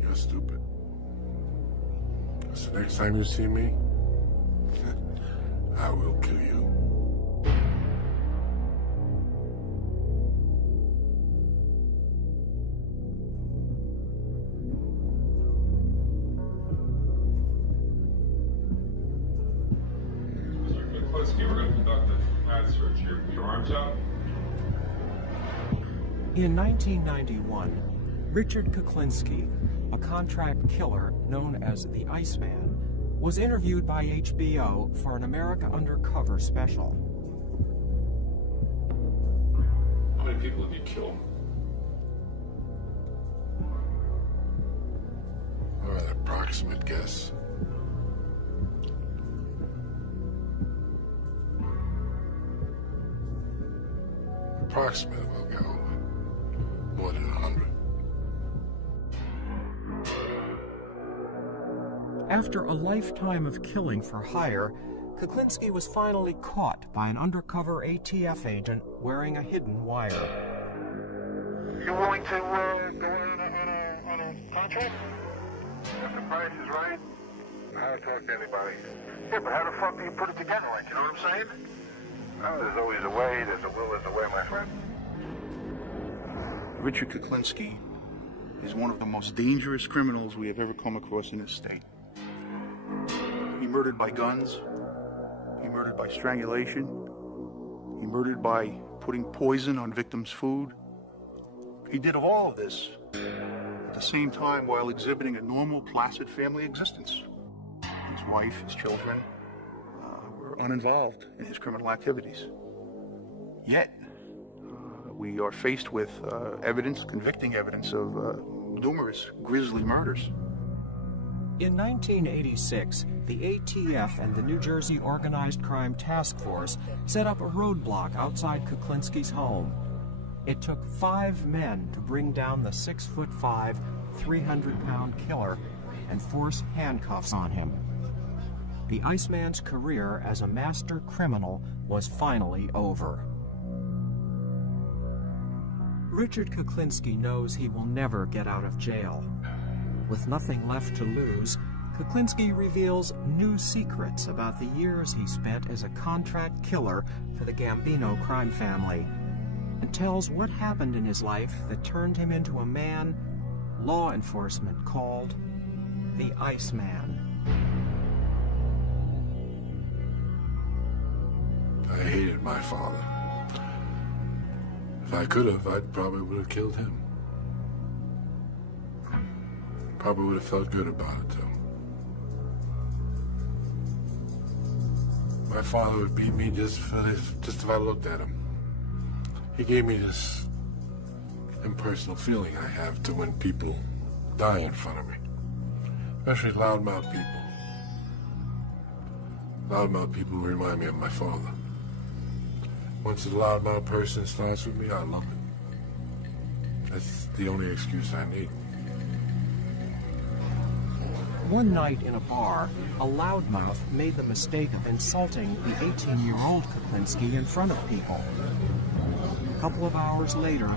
you're stupid. So next time you see me, I will kill you. Mr. Kuklinski, we're going to conduct a pad search here. Your arms out. In 1991, Richard Kuklinski, a contract killer known as the Iceman, was interviewed by HBO for an America Undercover special. How many people have you killed? All right, approximate guess. Approximate, we'll go. More than 100. After a lifetime of killing for hire, Kuklinski was finally caught by an undercover ATF agent wearing a hidden wire. You willing to go on a contract? If the price is right, I'll talk to anybody. Yeah, but how the fuck do you put it together, like, you know what I'm saying? Oh, there's always a way, there's a will, there's a way, my friend. Richard Kuklinski is one of the most dangerous criminals we have ever come across in this state. He murdered by guns, he murdered by strangulation, he murdered by putting poison on victims' food. He did all of this at the same time while exhibiting a normal, placid family existence. His wife, his children were uninvolved in his criminal activities. Yet, we are faced with evidence, convicting evidence of numerous grisly murders. In 1986, the ATF and the New Jersey Organized Crime Task Force set up a roadblock outside Kuklinski's home. It took 5 men to bring down the 6'5", 300-pound killer and force handcuffs on him. The Iceman's career as a master criminal was finally over. Richard Kuklinski knows he will never get out of jail. With nothing left to lose, Kuklinski reveals new secrets about the years he spent as a contract killer for the Gambino crime family, and tells what happened in his life that turned him into a man law enforcement called the Iceman. I hated my father. If I could have, I probably would have killed him. Probably would have felt good about it, too. My father would beat me just if I looked at him. He gave me this impersonal feeling I have to when people die in front of me. Especially loudmouth people. Loudmouth people remind me of my father. Once a loudmouth person starts with me, I love it. That's the only excuse I need. One night in a bar, a loudmouth made the mistake of insulting the 18-year-old Kuklinski in front of people. A couple of hours later,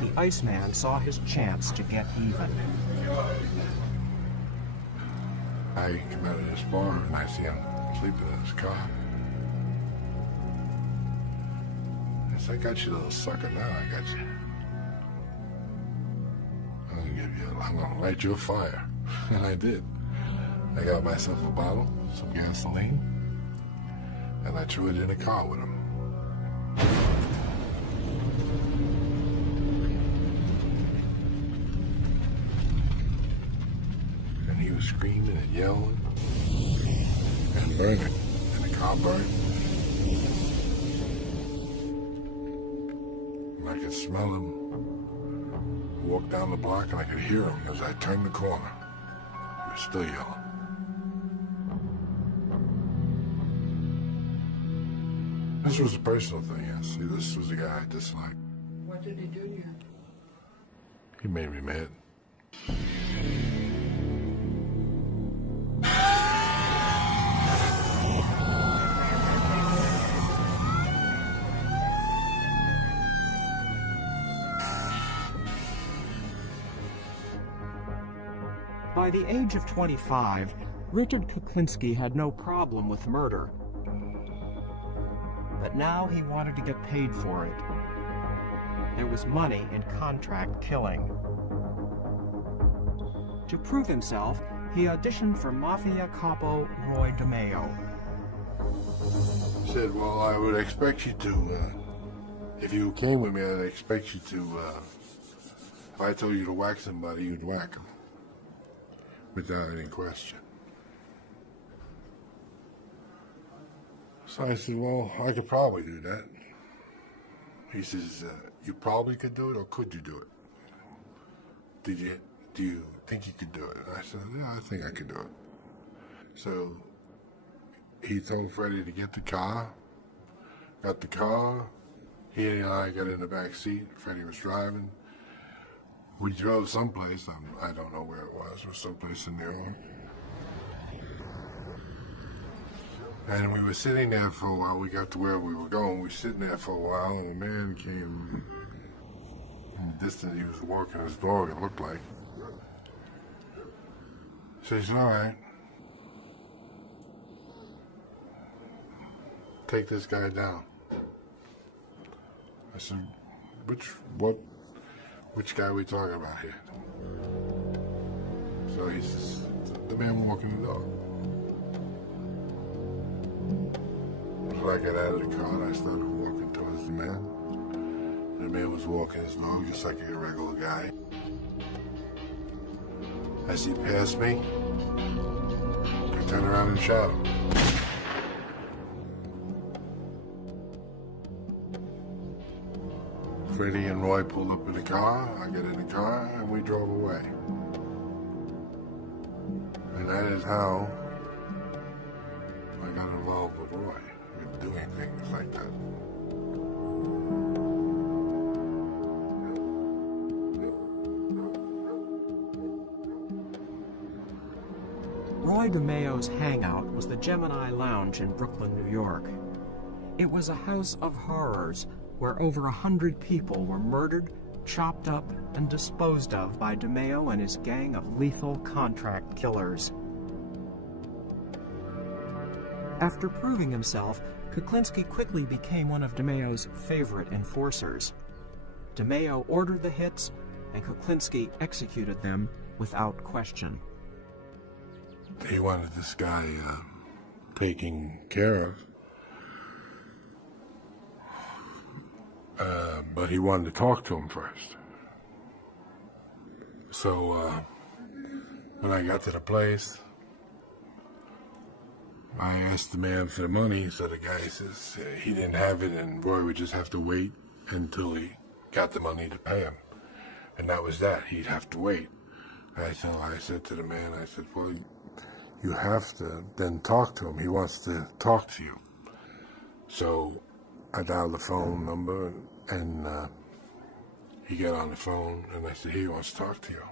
the Iceman saw his chance to get even. I come out of this bar and I see him sleeping in his car. I said, I got you, little sucker, now I got you. I'm gonna light you a fire. And I did. I got myself a bottle, some gasoline, and I threw it in a car with him. And he was screaming and yelling and burning, and the car burned. And I could smell him. Walked down the block and I could hear him as I turned the corner. He was still yelling. This was a personal thing, yes. This was a guy I disliked. What did he do to you? He made me mad. By the age of 25, Richard Kuklinski had no problem with murder. But now he wanted to get paid for it. There was money in contract killing. To prove himself, he auditioned for Mafia capo Roy DeMeo. Said, well, I would expect you to, if you came with me, I'd expect you to, if I told you to whack somebody, you'd whack them. Without any question. So I said, well, I could probably do that. He says, you probably could do it, or could you do it? Do you think you could do it? And I said, yeah, I think I could do it. So he told Freddie to get the car, got the car, he and I got in the back seat, Freddie was driving. We drove someplace, I don't know where it was someplace in New York. And we were sitting there for a while, we got to where we were going, we were sitting there for a while, and a man came in the distance, he was walking his dog, it looked like. So he said, all right, take this guy down. I said, which guy are we talking about here? So he says, the man walking the dog. So I got out of the car and I started walking towards the man. The man was walking his dog just like a regular guy. As he passed me, I turned around and shot him. Freddie and Roy pulled up in the car, I got in the car, and we drove away. And that is how I got involved with Roy, with doing things like that. Roy DeMeo's hangout was the Gemini Lounge in Brooklyn, New York. It was a house of horrors where over 100 people were murdered, chopped up, and disposed of by DeMeo and his gang of lethal contract killers. After proving himself, Kuklinski quickly became one of DeMeo's favorite enforcers. DeMeo ordered the hits, and Kuklinski executed them without question. He wanted this guy taken care of. But he wanted to talk to him first. So when I got to the place, I asked the man for the money, so the guy says he didn't have it and Roy would just have to wait until he got the money to pay him. And that was that, he'd have to wait. I said to the man, I said, well, you have to then talk to him. He wants to talk to you. So I dialed the phone number and he got on the phone and I said, he wants to talk to you.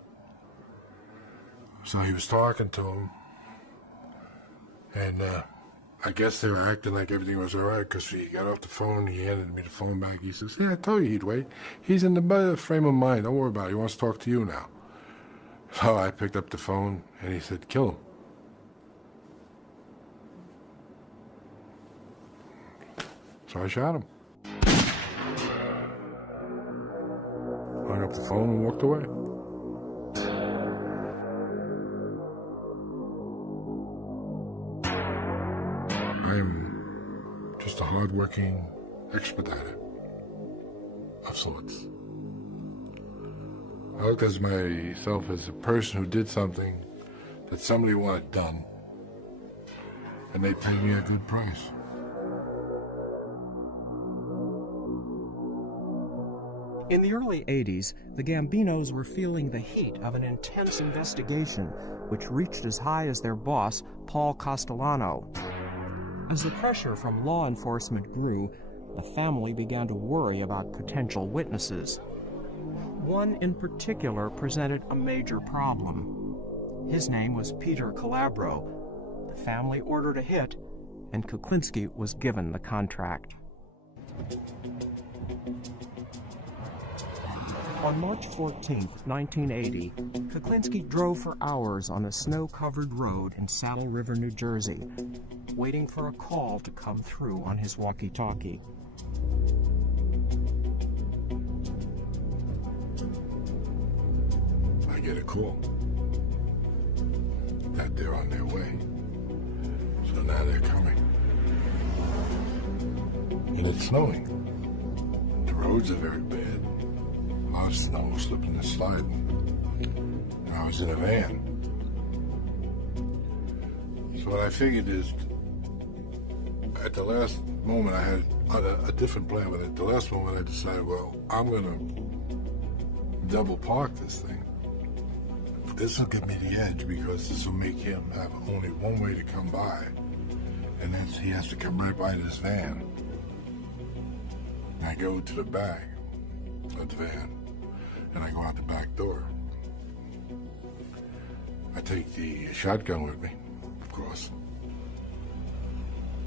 So he was talking to him and I guess they were acting like everything was all right because he got off the phone, he handed me the phone back. He says, yeah, I told you he'd wait. He's in the better frame of mind. Don't worry about it. He wants to talk to you now. So I picked up the phone and he said, kill him. So I shot him. Hung up the phone and walked away. I'm just a hard-working expediter of sorts. I looked at myself as a person who did something that somebody wanted done, and they paid me a good price. In the early 80s, the Gambinos were feeling the heat of an intense investigation, which reached as high as their boss, Paul Castellano. As the pressure from law enforcement grew, the family began to worry about potential witnesses. One in particular presented a major problem. His name was Peter Calabro. The family ordered a hit, and Kuklinski was given the contract. On March 14, 1980, Kuklinski drove for hours on a snow-covered road in Saddle River, New Jersey, waiting for a call to come through on his walkie-talkie. I get a call that they're on their way. So now they're coming. And it's snowing. The roads are very bad. A lot of snow, slipping and sliding. I was in a van. So what I figured is, at the last moment I had a different plan, but at the last moment I decided, well, I'm gonna double park this thing. This will give me the edge because this will make him have only one way to come by, and that's he has to come right by this van. And I go to the back of the van, and I go out the back door. I take the shotgun with me, of course.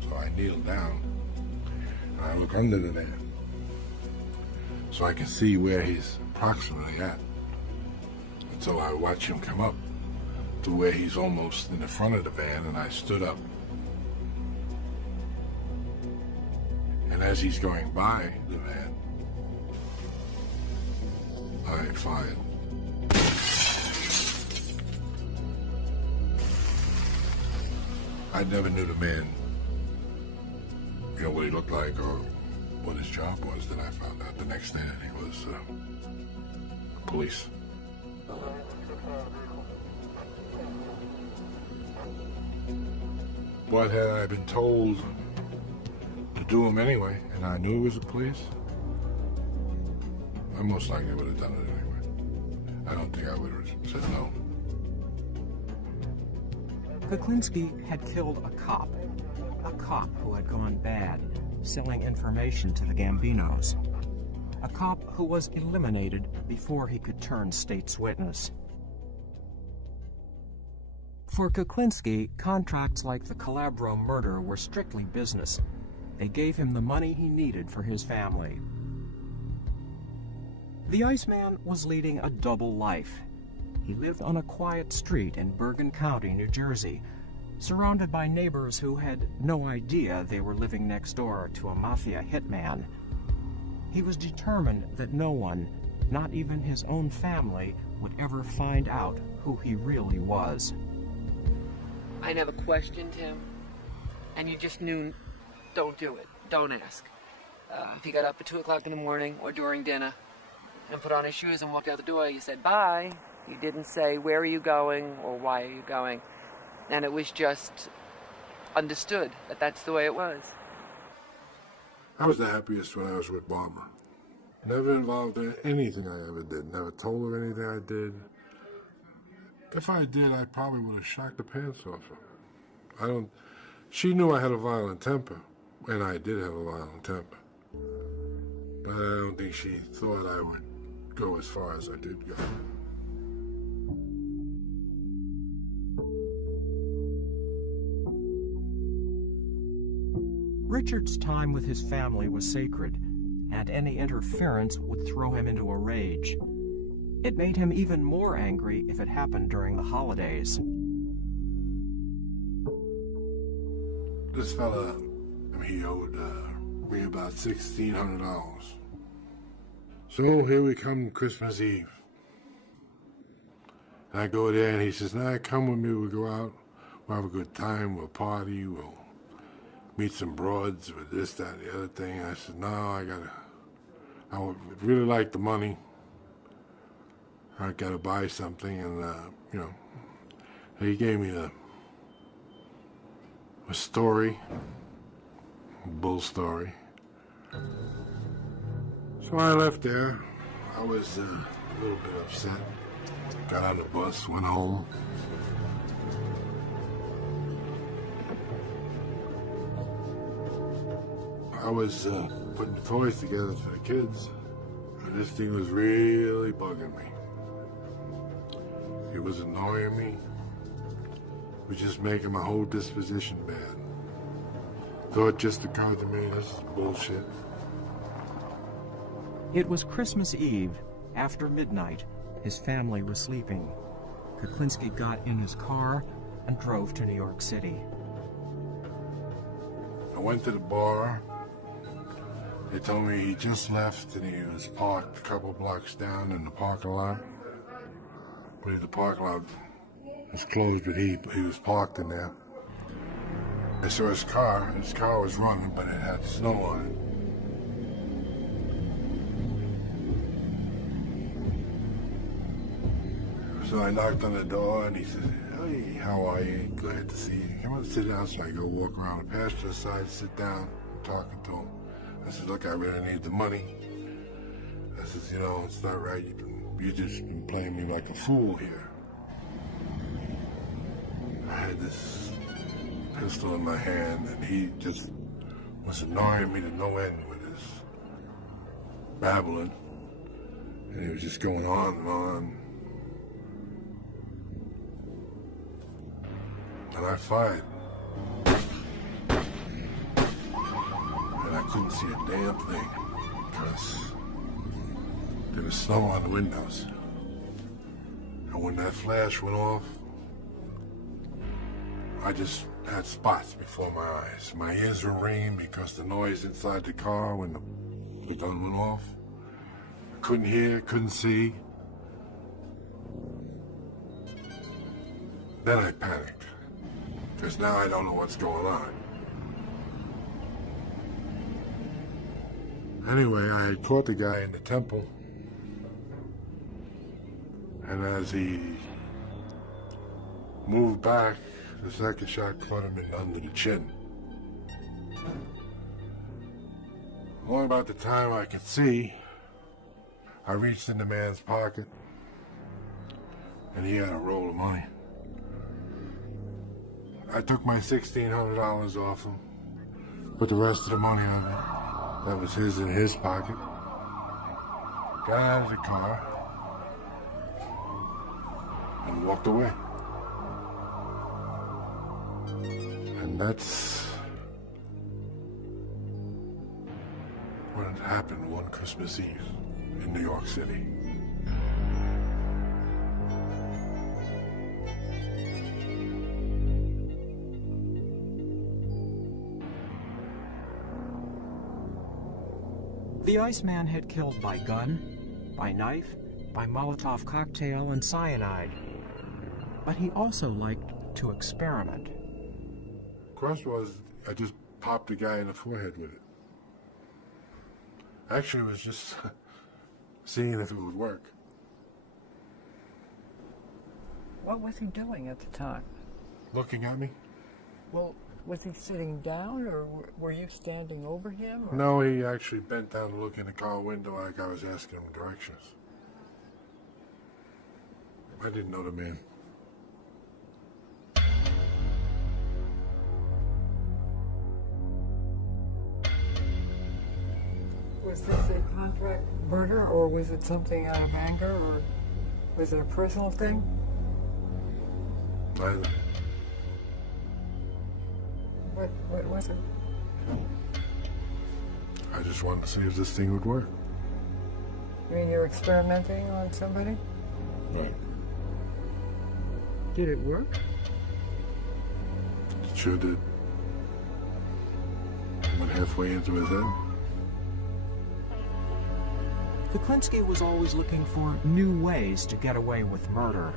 So I kneel down, and I look under the van, so I can see where he's approximately at. So I watch him come up to where he's almost in the front of the van, and I stood up. And as he's going by the van, I fired. I never knew the man, what he looked like or what his job was. Then I found out the next day that he was police. But had I been told to do him anyway, and I knew it was the police, I most likely would have done it anyway. I don't think I would have said no. Kuklinski had killed a cop who had gone bad, selling information to the Gambinos. A cop who was eliminated before he could turn state's witness. For Kuklinski, contracts like the Calabro murder were strictly business. They gave him the money he needed for his family. The Iceman was leading a double life. He lived on a quiet street in Bergen County, New Jersey, surrounded by neighbors who had no idea they were living next door to a Mafia hitman. He was determined that no one, not even his own family, would ever find out who he really was. I never questioned him, and you just knew, don't do it, don't ask. If he got up at 2 o'clock in the morning or during dinner and put on his shoes and walked out the door, you said bye. You didn't say, where are you going or why are you going? And it was just understood that that's the way it was. I was the happiest when I was with Barbara. Never involved in anything I ever did. Never told her anything I did. If I did, I probably would have shocked the pants off her. She knew I had a violent temper, and I did have a violent temper. But I don't think she thought I would go as far as I did go. Richard's time with his family was sacred, and any interference would throw him into a rage. It made him even more angry if it happened during the holidays. This fella, he owed me about $1,600. So here we come Christmas Eve. And I go there and he says, nah, come with me, we'll go out, we'll have a good time, we'll party, we'll meet some broads with this, that, and the other thing. I said, no, I would really like the money. I gotta buy something, and he gave me a story, a bull story. So I left there. I was a little bit upset. Got on the bus, went home. I was putting the toys together for the kids, and this thing was really bugging me. It was annoying me. It was just making my whole disposition bad. So it just occurred to me, this is bullshit. It was Christmas Eve, after midnight. His family was sleeping. Kuklinski got in his car and drove to New York City. I went to the bar. They told me he just left and he was parked a couple blocks down in the parking lot. I believe the parking lot was closed, but he was parked in there. I saw his car. His car was running, but it had snow on it. So I knocked on the door, and he said, "Hey, how are you? Glad to see you. Come on, sit down." So I go walk around the passenger side, sit down, talking to him. I said, "Look, I really need the money." I said, "You know, it's not right. You just been playing me like a fool here." I had this pistol in my hand, and he just was annoying me to no end with his babbling. And he was just going on and on. And I fired. And I couldn't see a damn thing because there was snow on the windows. And when that flash went off, I just had spots before my eyes. My ears were ringing because the noise inside the car when the gun went off. I couldn't hear, couldn't see. Then I panicked, because now I don't know what's going on. Anyway, I had caught the guy in the temple, and as he moved back, the second shot caught him under the chin. Only about the time I could see, I reached in the man's pocket, and he had a roll of money. I took my $1,600 off him, put the rest of the money on it. That was his in his pocket. Got out of the car, and walked away. And that's what had happened one Christmas Eve in New York City. The Iceman had killed by gun, by knife, by Molotov cocktail, and cyanide. But he also liked to experiment. Cross was, I just popped the guy in the forehead with it. Actually, it was just seeing if it would work. What was he doing at the time? Looking at me? Well, was he sitting down, or were you standing over him? Or? No, he actually bent down to look in the car window like I was asking him directions. I didn't know the man. Was this a contract murder, or was it something out of anger, or was it a personal thing? Neither. What was it? I just wanted to see if this thing would work. You mean you're experimenting on somebody? Right. Did it work? It sure did. Went halfway into his head. Kuklinski was always looking for new ways to get away with murder.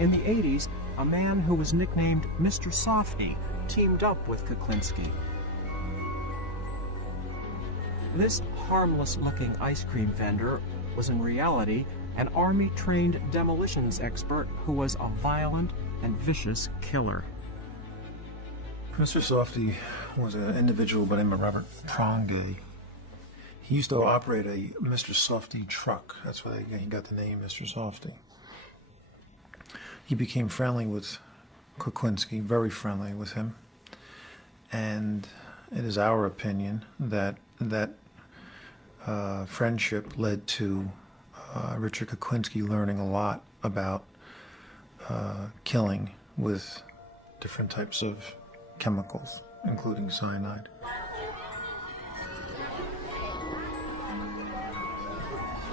In the 80s, a man who was nicknamed Mr. Softy teamed up with Kuklinski. This harmless-looking ice cream vendor was in reality an Army-trained demolitions expert who was a violent and vicious killer. Mr. Softy was an individual by the name of Robert Prongay. He used to operate a Mr. Softy truck. That's why he got the name Mr. Softy. He became friendly with Kuklinski, very friendly with him. And it is our opinion that friendship led to Richard Kuklinski learning a lot about killing with different types of chemicals, including cyanide.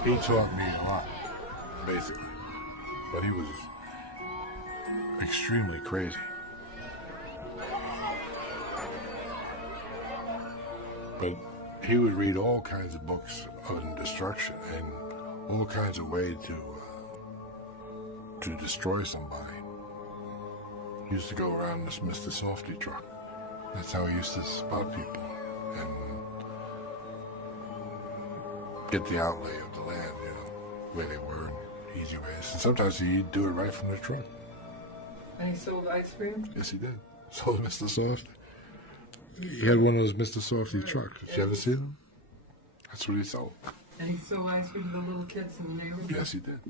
He taught me a lot, basically, but he was extremely crazy. But he would read all kinds of books on destruction and all kinds of ways to destroy somebody. He used to go around this Mr. Softy truck. That's how he used to spot people and get the outlay of the land, you know, where they were in easy ways. And sometimes he'd do it right from the truck. And he sold ice cream? Yes, he did. Sold Mr. Softy. He had one of those Mr. Softy trucks. Did you ever see them? That's what he sold. And he sold ice cream to the little kids in the neighborhood? Yes, he did.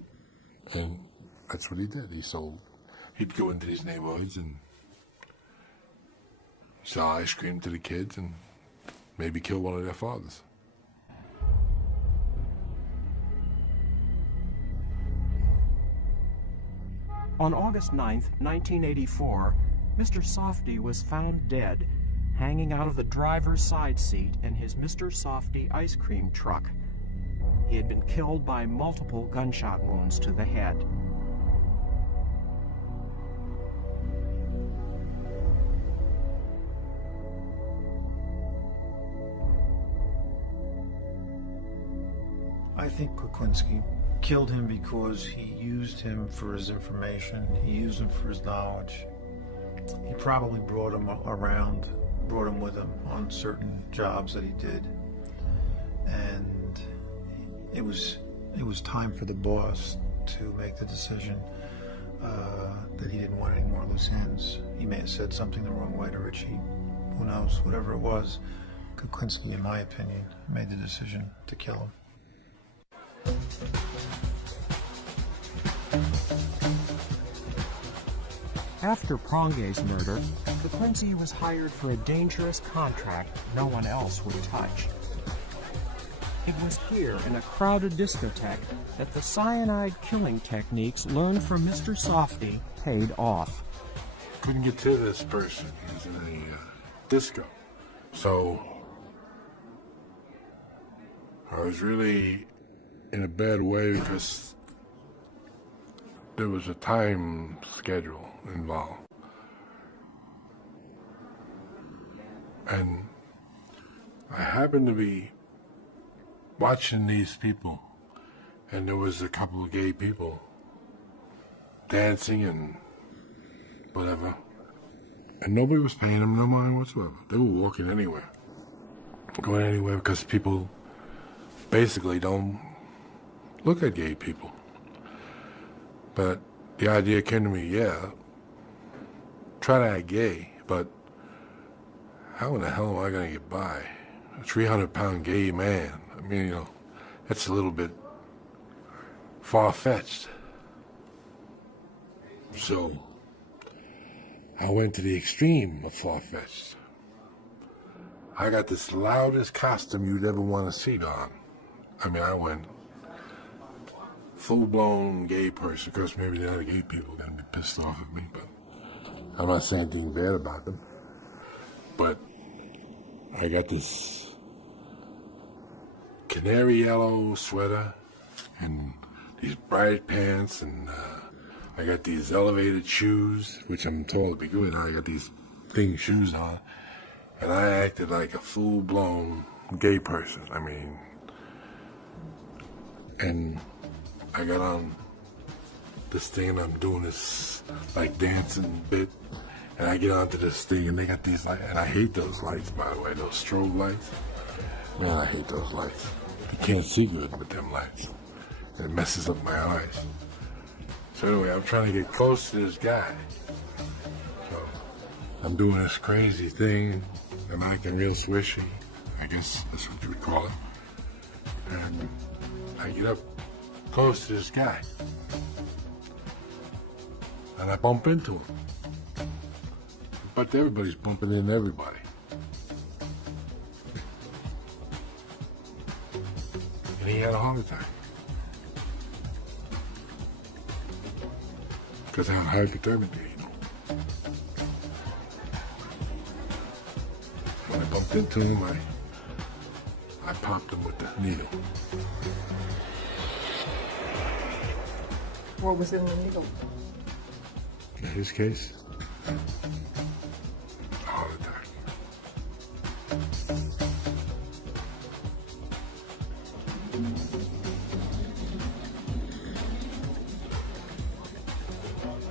And that's what he did. He'd go into these neighborhoods and sell ice cream to the kids and maybe kill one of their fathers. On August 9th, 1984, Mr. Softy was found dead, hanging out of the driver's side seat in his Mr. Softy ice cream truck. He had been killed by multiple gunshot wounds to the head. I think Kuklinski killed him because he used him for his information. He used him for his knowledge. He probably brought him around, brought him with him on certain jobs that he did. And it was time for the boss to make the decision that he didn't want any more loose ends. He may have said something the wrong way to Richie. Who knows? Whatever it was, Kuklinski, in my opinion, made the decision to kill him. After Prongay's murder, Kuklinski was hired for a dangerous contract no one else would touch. It was here in a crowded discotheque that the cyanide killing techniques learned from Mr. Softy paid off. Couldn't get to this person. He was in a disco. So I was really in a bad way because there was a time schedule involved. And I happened to be watching these people, and there was a couple of gay people dancing and whatever, and nobody was paying them no mind whatsoever. They were walking anywhere, going anywhere, because people basically don't look at gay people. But the idea came to me, yeah, try to act gay, but how in the hell am I going to get by? A 300-pound gay man. I mean, you know, that's a little bit far-fetched. So I went to the extreme of far-fetched. I got this loudest costume you'd ever want to see on. I mean, I went full-blown gay person. Of course, maybe the other gay people are going to be pissed off at me, but I'm not saying anything bad about them. But I got this canary yellow sweater and these bright pants, and I got these elevated shoes, which I'm told to be good. I got these thing shoes on, and I acted like a full-blown gay person. I mean, and I got on this thing, and I'm doing this like dancing bit, and I get onto this thing, and they got these lights, and I hate those lights, by the way, those strobe lights. Man, I hate those lights. You can't see good with them lights. It messes up my eyes. So anyway, I'm trying to get close to this guy. So I'm doing this crazy thing. I'm acting real swishy. I guess that's what you would call it. And I get up close to this guy. And I bump into him. But everybody's bumping into everybody. And he had a heart attack. Because how hyperthermic do you know? When I bumped into him, I popped him with the needle. What was in the needle? In his case, a heart attack.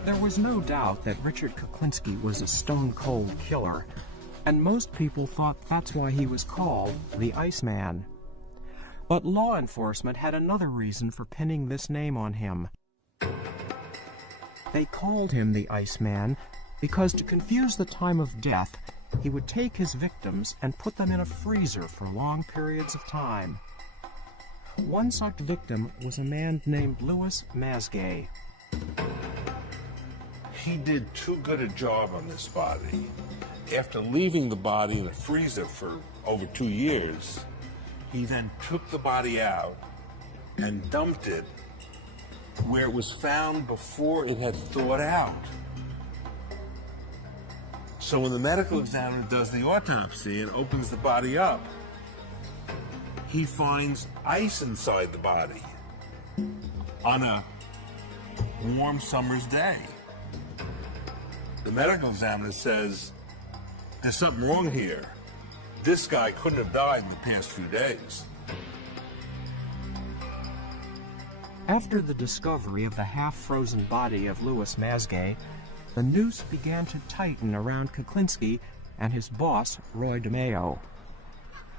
There was no doubt that Richard Kuklinski was a stone-cold killer, and most people thought that's why he was called the Iceman. But law enforcement had another reason for pinning this name on him. They called him the Iceman because, to confuse the time of death, he would take his victims and put them in a freezer for long periods of time. One such victim was a man named Louis Masgay. He did too good a job on this body. After leaving the body in a freezer for over 2 years, he then took the body out and dumped it where it was found before it had thawed out. So when the medical examiner does the autopsy and opens the body up, he finds ice inside the body on a warm summer's day. The medical examiner says, there's something wrong here. This guy couldn't have died in the past few days. After the discovery of the half-frozen body of Louis Masgay, the noose began to tighten around Kuklinski and his boss, Roy DeMeo.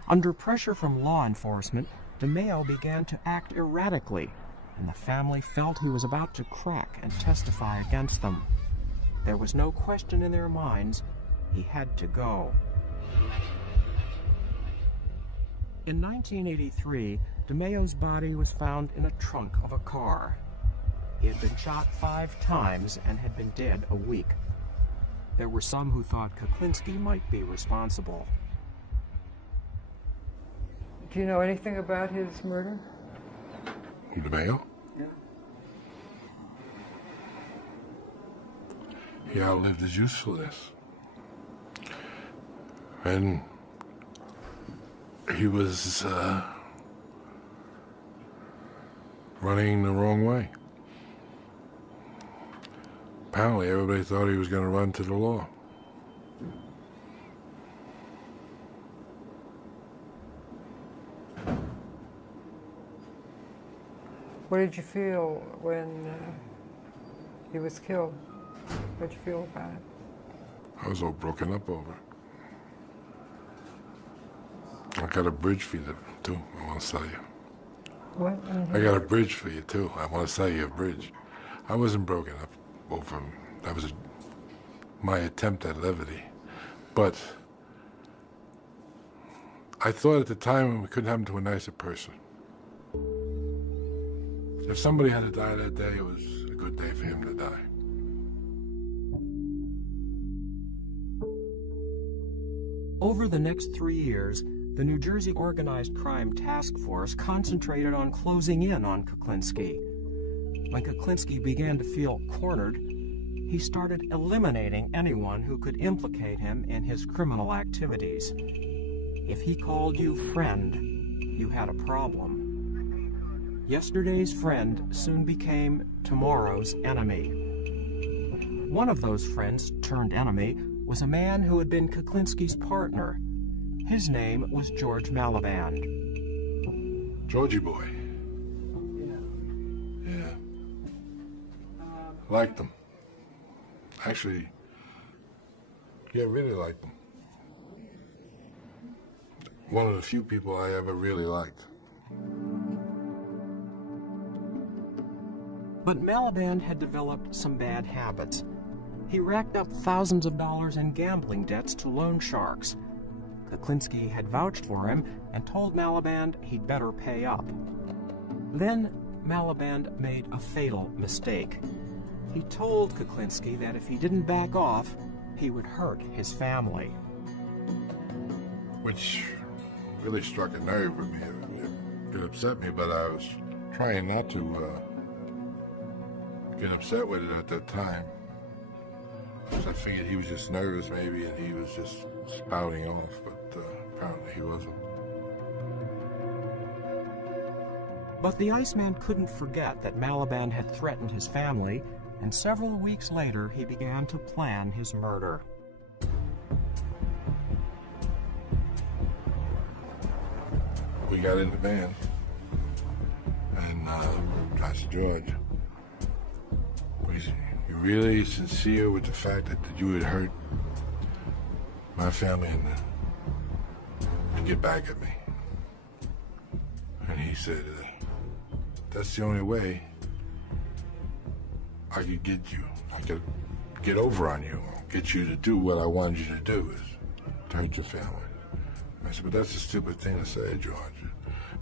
Under pressure from law enforcement, DeMeo began to act erratically, and the family felt he was about to crack and testify against them. There was no question in their minds he had to go. In 1983, DeMeo's body was found in a trunk of a car. He had been shot 5 times and had been dead a week. There were some who thought Kuklinski might be responsible. Do you know anything about his murder? DeMeo? Yeah. He outlived his usefulness. And he was running the wrong way. Apparently, everybody thought he was going to run to the law. What did you feel when he was killed? What did you feel about it? I was all broken up over it. I got a bridge for you, too, I want to sell you. What? I got a bridge for you, too. I want to sell you a bridge. I wasn't broken up over him. That was my attempt at levity. But I thought at the time it couldn't happen to a nicer person. If somebody had to die that day, it was a good day for him to die. Over the next 3 years, the New Jersey Organized Crime Task Force concentrated on closing in on Kuklinski. When Kuklinski began to feel cornered, he started eliminating anyone who could implicate him in his criminal activities. If he called you friend, you had a problem. Yesterday's friend soon became tomorrow's enemy. One of those friends turned enemy was a man who had been Kuklinski's partner. His name was George Maliband. Georgie boy. Yeah. Liked him. Actually, yeah, really liked him. One of the few people I ever really liked. But Maliband had developed some bad habits. He racked up thousands of dollars in gambling debts to loan sharks. Kuklinski had vouched for him and told Maliband he'd better pay up. Then Maliband made a fatal mistake. He told Kuklinski that if he didn't back off, he would hurt his family. Which really struck a nerve with me. could upset me, but I was trying not to get upset with it at that time. Because I figured he was just nervous maybe, and he was just spouting off, but apparently he wasn't. But the Iceman couldn't forget that Maliban had threatened his family, and several weeks later he began to plan his murder. We got in the van, and I said, George, you really sincere with the fact that you had hurt my family and to get back at me? And he said, that's the only way I could get you. I could get over on you, get you to do what I wanted you to do, is to hurt your family. I said, but that's a stupid thing to say, George.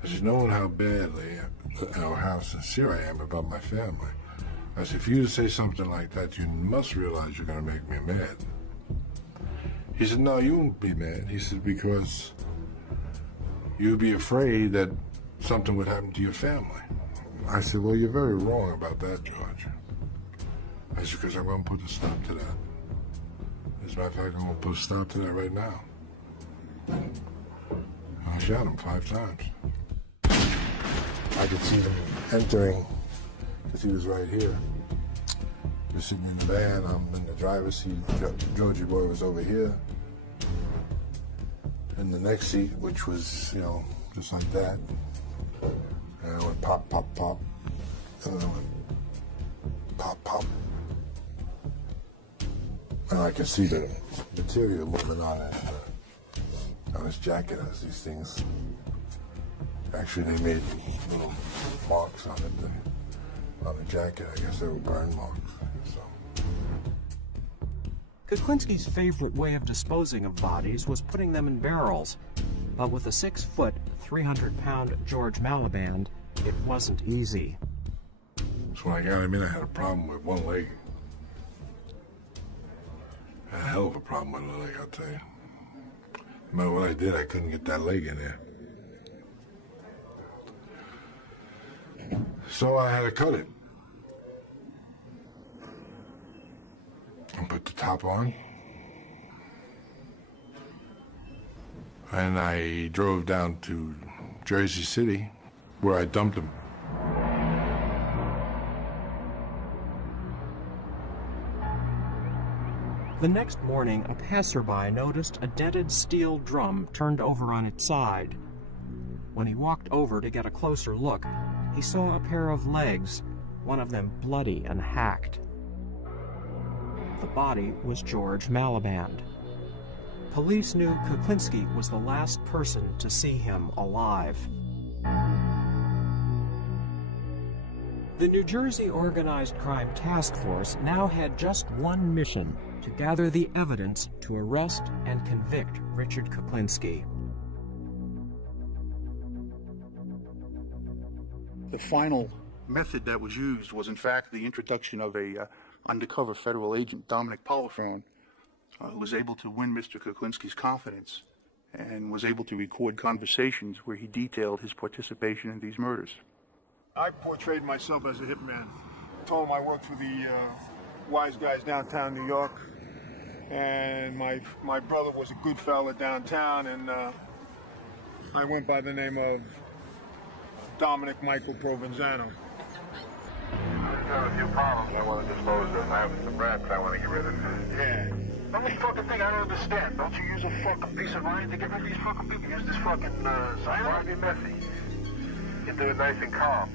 I said, knowing how badly or how sincere I am about my family, I said, for you to say something like that, you must realize you're going to make me mad. He said, no, you won't be mad. He said, because you'd be afraid that something would happen to your family. I said, well, you're very wrong about that, George. I said, because I'm going to put a stop to that. As a matter of fact, I'm going to put a stop to that right now. I shot him 5 times. I could see them entering, because he was right here. He was sitting in the van, I'm in the driver's seat, Georgie boy was over here. In the next seat, which was, you know, just like that. And I went pop, pop, pop. And then I went pop, pop. And I could see the material moving on his jacket as these things. Actually, they made little marks on it, on the jacket. I guess they were burn marks. So. Kuklinski's favorite way of disposing of bodies was putting them in barrels. But with a 6-foot, 300-pound George Maliban, it wasn't easy. So when I got him in, I had a problem with one leg. I had a hell of a problem with the leg, I'll tell you. No matter what I did, I couldn't get that leg in there. So I had to cut it. And put the top on. And I drove down to Jersey City, where I dumped him. The next morning, a passerby noticed a dented steel drum turned over on its side. When he walked over to get a closer look, he saw a pair of legs, one of them bloody and hacked. The body was George Maliban. Police knew Kuklinski was the last person to see him alive. The New Jersey Organized Crime Task Force now had just one mission: to gather the evidence to arrest and convict Richard Kuklinski. The final method that was used was, in fact, the introduction of a undercover federal agent, Dominic Polifron, was able to win Mr. Kuklinski's confidence and was able to record conversations where he detailed his participation in these murders. I portrayed myself as a hitman. Told him I worked for the wise guys downtown New York, and my brother was a good fella downtown, and I went by the name of Dominic Michael Provenzano. I've got a few problems I want to dispose of. I have some rats I want to get rid of. Yeah. The only fucking thing I don't understand, don't you use a fucking piece of iron to get rid of these fucking people? Use this fucking cyanide? Why be messy? Get there nice and calm.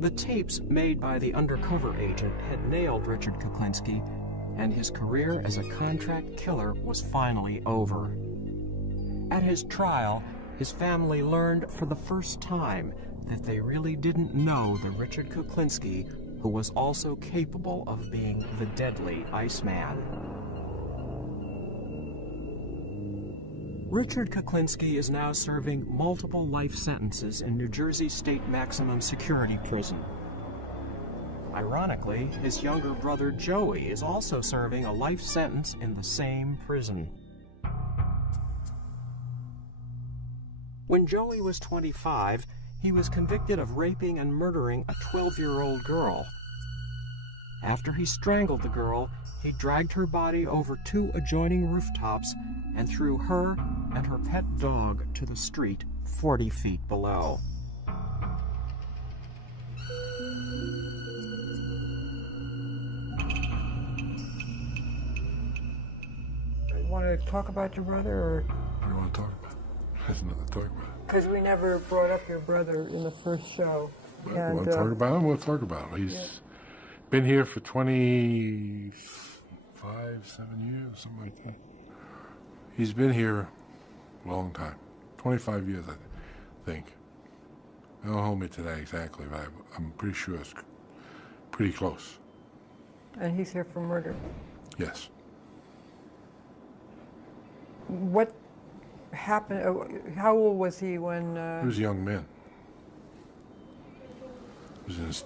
The tapes made by the undercover agent had nailed Richard Kuklinski, and his career as a contract killer was finally over. At his trial, his family learned for the first time that they really didn't know the Richard Kuklinski who was also capable of being the deadly Iceman. Richard Kuklinski is now serving multiple life sentences in New Jersey State Maximum Security Prison. Ironically, his younger brother Joey is also serving a life sentence in the same prison. When Joey was 25, he was convicted of raping and murdering a 12-year-old girl. After he strangled the girl, he dragged her body over 2 adjoining rooftops and threw her and her pet dog to the street 40 feet below. You want to talk about your brother, or? What do you want to talk about? There's nothing to talk about. Because we never brought up your brother in the first show. You want to talk about him? We'll talk about him. He's been here for 25, 7 years, something like that. He's been here a long time. 25 years, I think. Don't hold me to that exactly, but I'm pretty sure it's pretty close. And he's here for murder. Yes. What happened? How old was he when? He was a young man. He was in his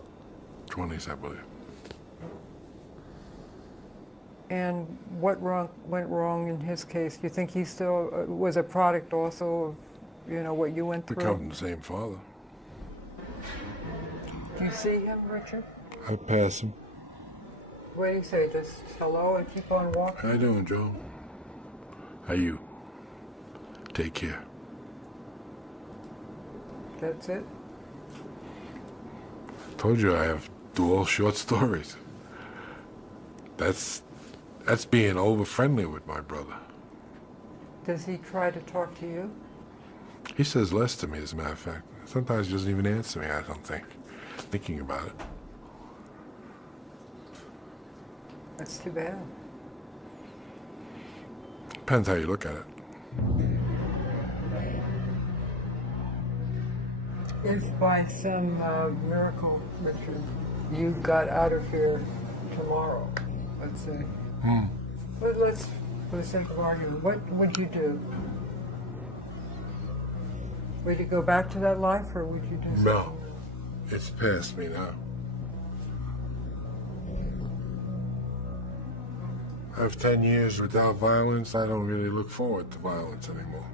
20s, I believe. And what went wrong in his case? Do you think he still was a product also of, what you went through? Become the same father. Do you see him, Richard? I pass him. What do you say? Just hello and keep on walking? How you doing, Joe? How you? Take care. That's it? Told you I have dual short stories. That's being over friendly with my brother. Does he try to talk to you? He says less to me, as a matter of fact. Sometimes he doesn't even answer me, I don't think. Thinking about it. That's too bad. Depends how you look at it. If by some miracle, Richard, you got out of here tomorrow, let's say. But let's, for the sake of argument, what would you do? Would you go back to that life, or would you do something? No. It's past me now. After 10 years without violence, I don't really look forward to violence anymore.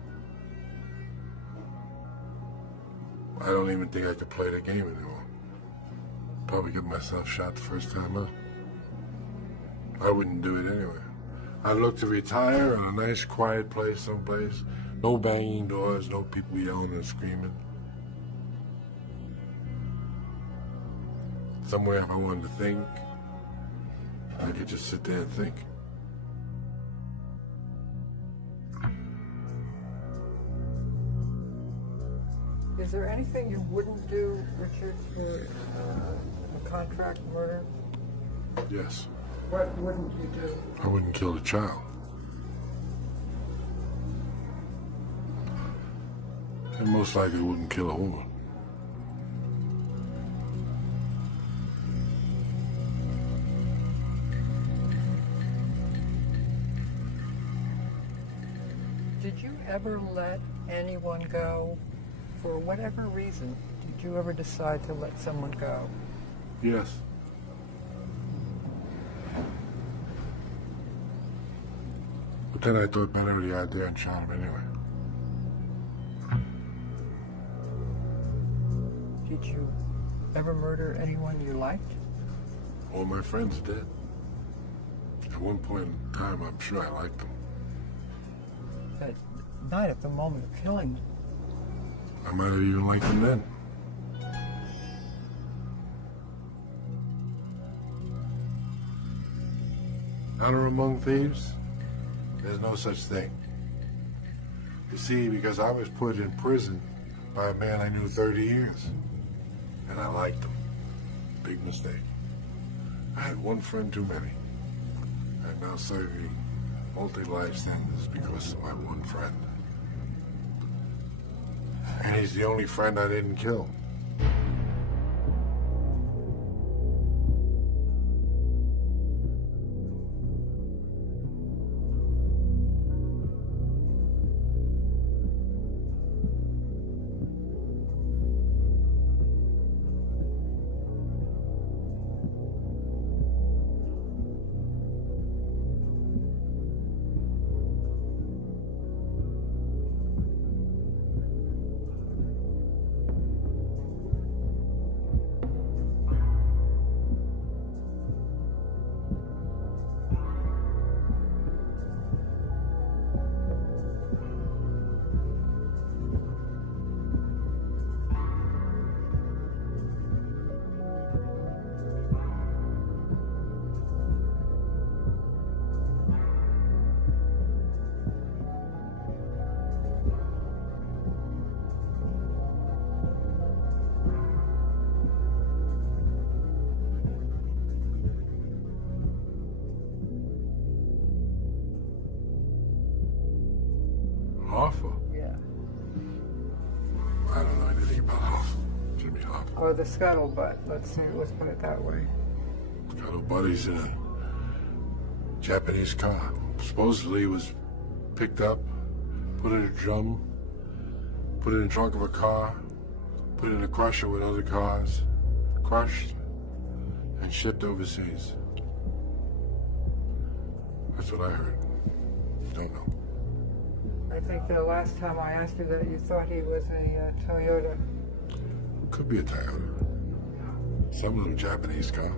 I don't even think I could play the game anymore. Probably get myself shot the first time out. I wouldn't do it anyway. I'd look to retire in a nice quiet place someplace. No banging doors, no people yelling and screaming. Somewhere if I wanted to think, I could just sit there and think. Is there anything you wouldn't do, Richard, for a contract murder? Yes. What wouldn't you do? I wouldn't kill the child. And most likely wouldn't kill a woman. Did you ever let anyone go for whatever reason? Did you ever decide to let someone go? Yes. But then I thought better of the idea and shot him anyway. Did you ever murder anyone you liked? All my friends did. At one point in time, I'm sure I liked them. But not at the moment of killing them. I might have even liked them then. Honor among thieves? There's no such thing. You see, because I was put in prison by a man I knew 30 years. And I liked him. Big mistake. I had one friend too many. I'm now serving multi-life sentences because of my one friend. And he's the only friend I didn't kill. or the scuttlebutt. Let's put it that way. Scuttlebutt, he's in a Japanese car. Supposedly he was picked up, put in a drum, put it in the trunk of a car, put it in a crusher with other cars, crushed, and shipped overseas. That's what I heard. Don't know. I think the last time I asked you that, you thought he was a Toyota. Could be a Toyota. Some little Japanese car.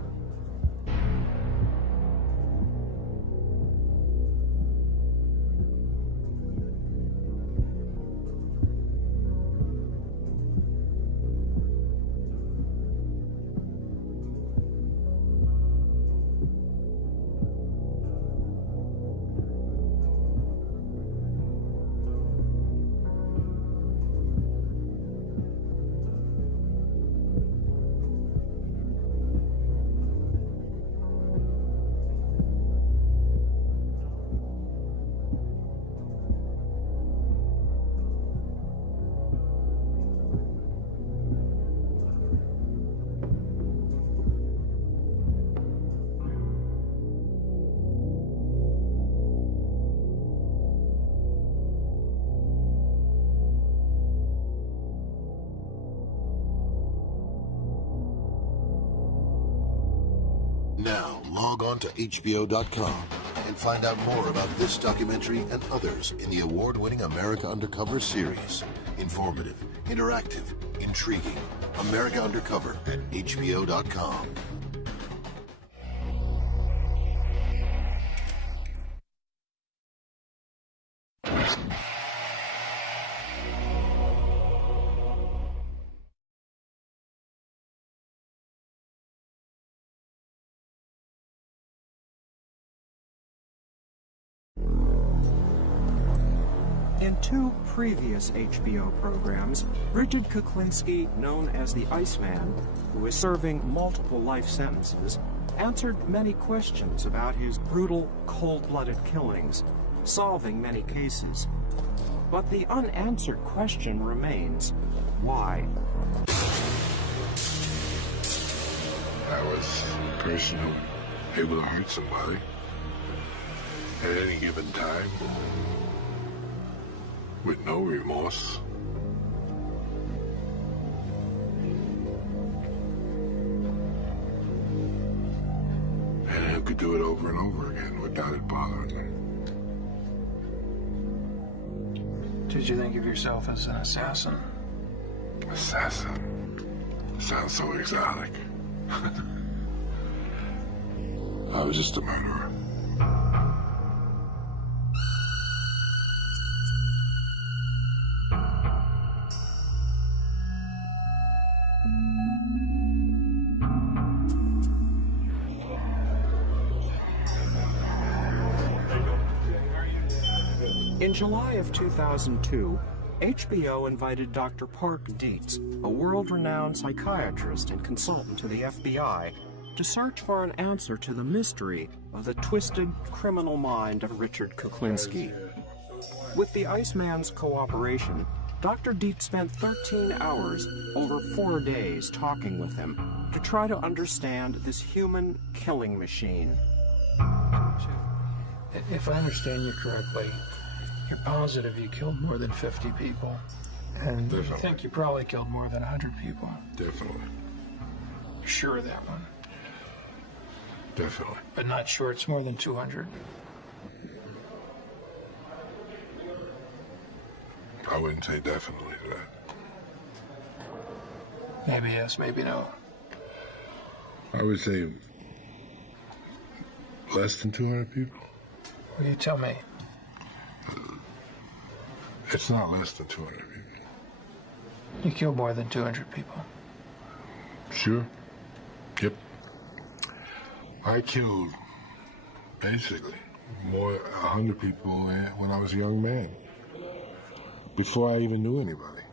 Now, log on to HBO.com and find out more about this documentary and others in the award-winning America Undercover series. Informative, interactive, intriguing. America Undercover at HBO.com. In two previous HBO programs, Richard Kuklinski, known as the Iceman, who is serving multiple life sentences, answered many questions about his brutal, cold-blooded killings, solving many cases. But the unanswered question remains, why? I was a person who able to hurt somebody at any given time with no remorse. And who could do it over and over again without it bothering me. Did you think of yourself as an assassin? Assassin? Sounds so exotic. I was just a murderer. In July of 2002, HBO invited Dr. Park Dietz, a world-renowned psychiatrist and consultant to the FBI, to search for an answer to the mystery of the twisted criminal mind of Richard Kuklinski. With the Iceman's cooperation, Dr. Dietz spent 13 hours over 4 days talking with him to try to understand this human killing machine. If I understand you correctly, you're positive you killed more than 50 people. And you think you probably killed more than 100 people. Definitely. Sure of that one. Definitely. But not sure it's more than 200. I wouldn't say definitely to that. Maybe yes, maybe no. I would say less than 200 people. Well, you tell me. It's not less than 200 people. You killed more than 200 people. Sure. Yep. I killed, basically, more 100 people when I was a young man. Before I even knew anybody.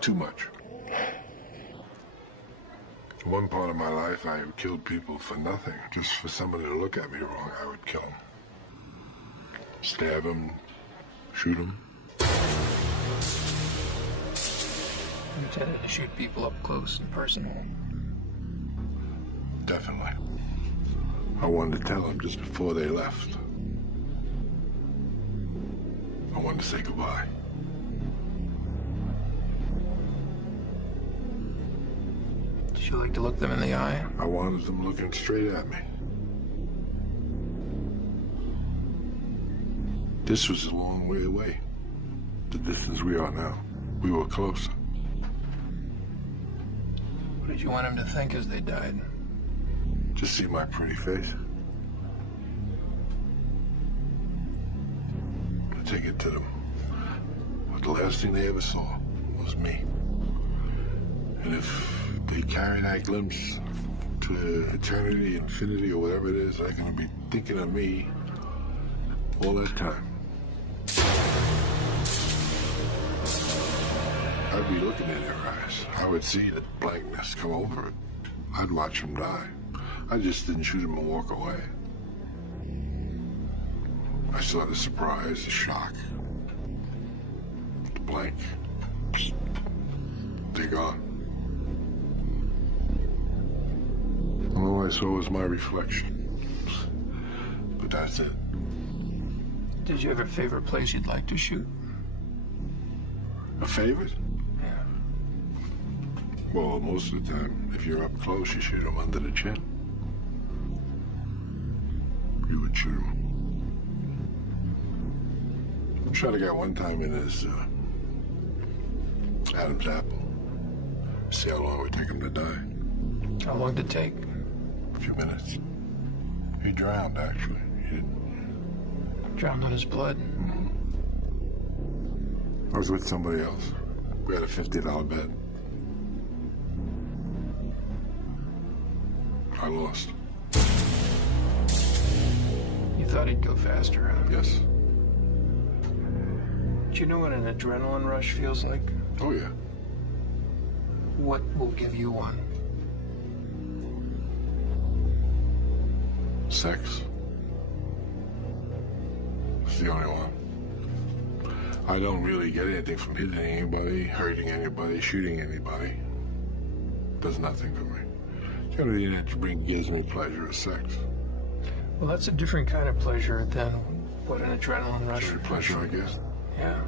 Too much. One part of my life, I killed people for nothing. Just for somebody to look at me wrong, I would kill them. Stab them, shoot them. You tended to shoot people up close and personal. Definitely. I wanted to tell them just before they left. I wanted to say goodbye. Did you like to look them in the eye? I wanted them looking straight at me. This was a long way away. The distance we are now. We were closer. What did you want them to think as they died? Just see my pretty face. I take it to them. But the last thing they ever saw was me. And if they carry that glimpse to eternity, infinity, or whatever it is, they're going to be thinking of me all that time. I'd be looking in their eyes. I would see the blankness come over it. I'd watch them die. I just didn't shoot them and walk away. I saw the surprise, the shock, the blank. They're gone. And all I saw was my reflection. But that's it. Did you have a favorite place you'd like to shoot? A favorite? Yeah. Well, most of the time, if you're up close, you shoot them under the chin. You would shoot him. I shot a guy one time in his Adam's apple. See how long it would take him to die. How long did it take? A few minutes. He drowned, actually. He drowned in his blood? Mm-hmm. I was with somebody else. We had a $50 bet. I lost. You thought he'd go faster, huh? Yes. Do you know what an adrenaline rush feels like? Oh, yeah. What will give you one? Sex. It's the only one. I don't really get anything from hitting anybody, hurting anybody, shooting anybody. Does nothing for me. The only thing that gives me pleasure is sex. Well, that's a different kind of pleasure than what an adrenaline rush is. Pleasure, I guess. Yeah.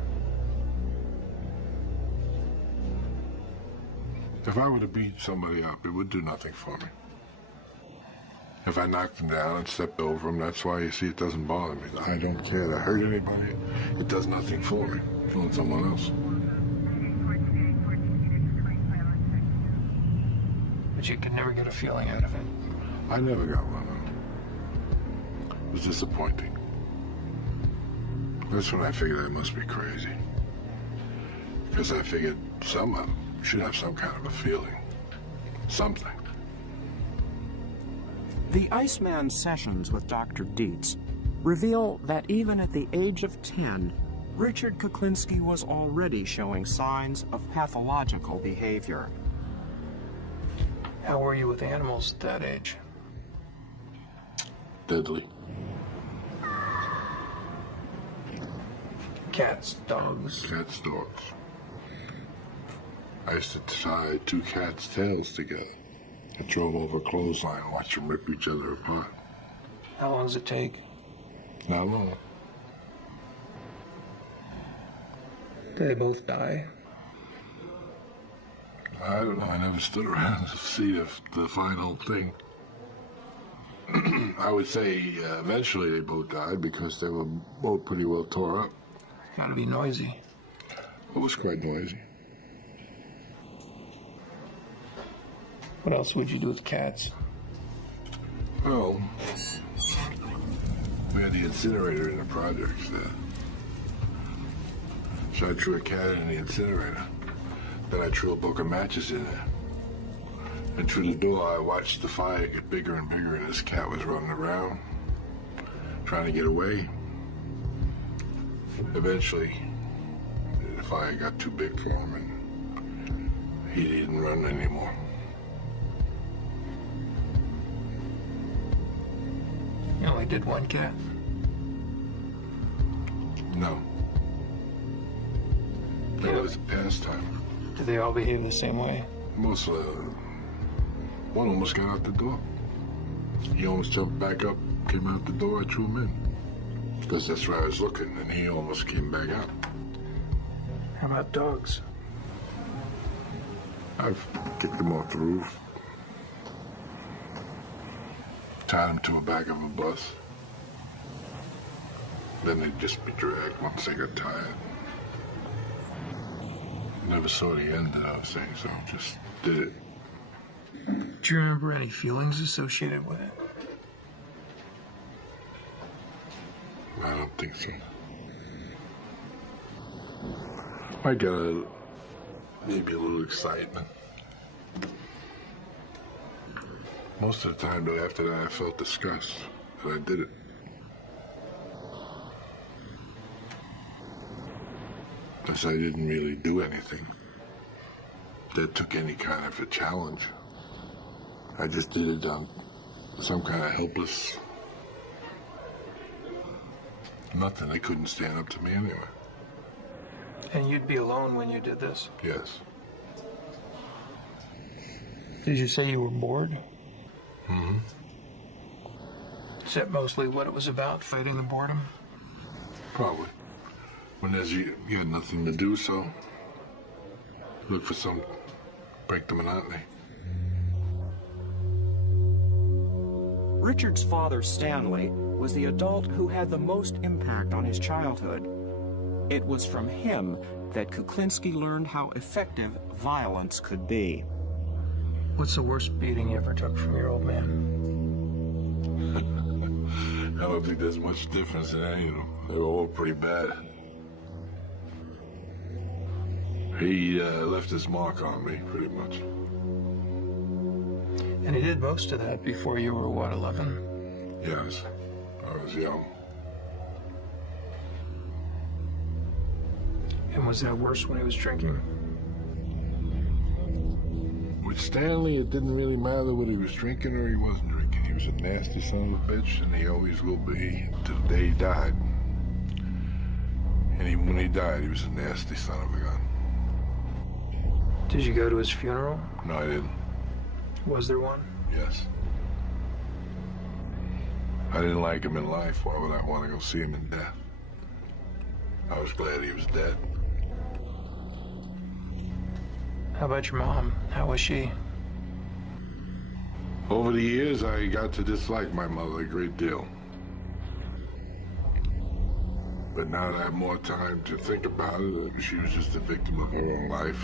If I were to beat somebody up, it would do nothing for me. If I knocked them down and stepped over them, that's why you see it doesn't bother me. I don't care to hurt anybody. It does nothing for me. Killing someone else. But you could never get a feeling out of it. I never got one. It was disappointing. That's when I figured I must be crazy. Because I figured someone should have some kind of a feeling. Something. The Iceman sessions with Dr. Dietz reveal that even at the age of 10, Richard Kuklinski was already showing signs of pathological behavior. How were you with animals at that age? Deadly. Cats, dogs. Cats, dogs. I used to tie two cats' tails together and throw them over a clothesline and watch them rip each other apart. How long does it take? Not long. Do they both die? I don't know. I never stood around to see the final thing. I would say eventually they both died because they were both pretty well tore up. Gotta be noisy. It was quite noisy. What else would you do with cats? Well, we had the incinerator in the projects there. So I threw a cat in the incinerator. Then I threw a book of matches in there. And through the door, I watched the fire get bigger and bigger, and this cat was running around, trying to get away. Eventually, the fire got too big for him, and he didn't run anymore. You only did one cat? No. That was a pastime. Do they all behave the same way? Most, one almost got out the door. He almost jumped back up, came out the door, I threw him in. Because that's where I was looking, and he almost came back out. How about dogs? I've kicked them off the roof. Tied them to the back of a bus. Then they'd just be dragged once they got tired. Never saw the end of those things, so just did it. Do you remember any feelings associated with it? I don't think so. I got maybe a little excitement. Most of the time, though, after that, I felt disgust that I did it. Because I didn't really do anything that took any kind of a challenge. I just did it on some kind of helpless nothing. They couldn't stand up to me anyway. And you'd be alone when you did this? Yes. Did you say you were bored? Mm-hmm. Is that mostly what it was about, fighting the boredom? Probably. When you have nothing to do, so look for some, break the monotony. Richard's father, Stanley, was the adult who had the most impact on his childhood. It was from him that Kuklinski learned how effective violence could be. What's the worst beating you ever took from your old man? I don't think there's much difference in any of them. They were all pretty bad. He left his mark on me, pretty much. And he did most of that before you were, what, 11? Yes, I was young. And was that worse when he was drinking? With Stanley, it didn't really matter whether he was drinking or he wasn't drinking. He was a nasty son of a bitch, and he always will be till the day he died. And even when he died, he was a nasty son of a gun. Did you go to his funeral? No, I didn't. Was there one? Yes. I didn't like him in life. Why would I want to go see him in death? I was glad he was dead. How about your mom? How was she? Over the years, I got to dislike my mother a great deal. But now that I have more time to think about it, she was just a victim of her own life.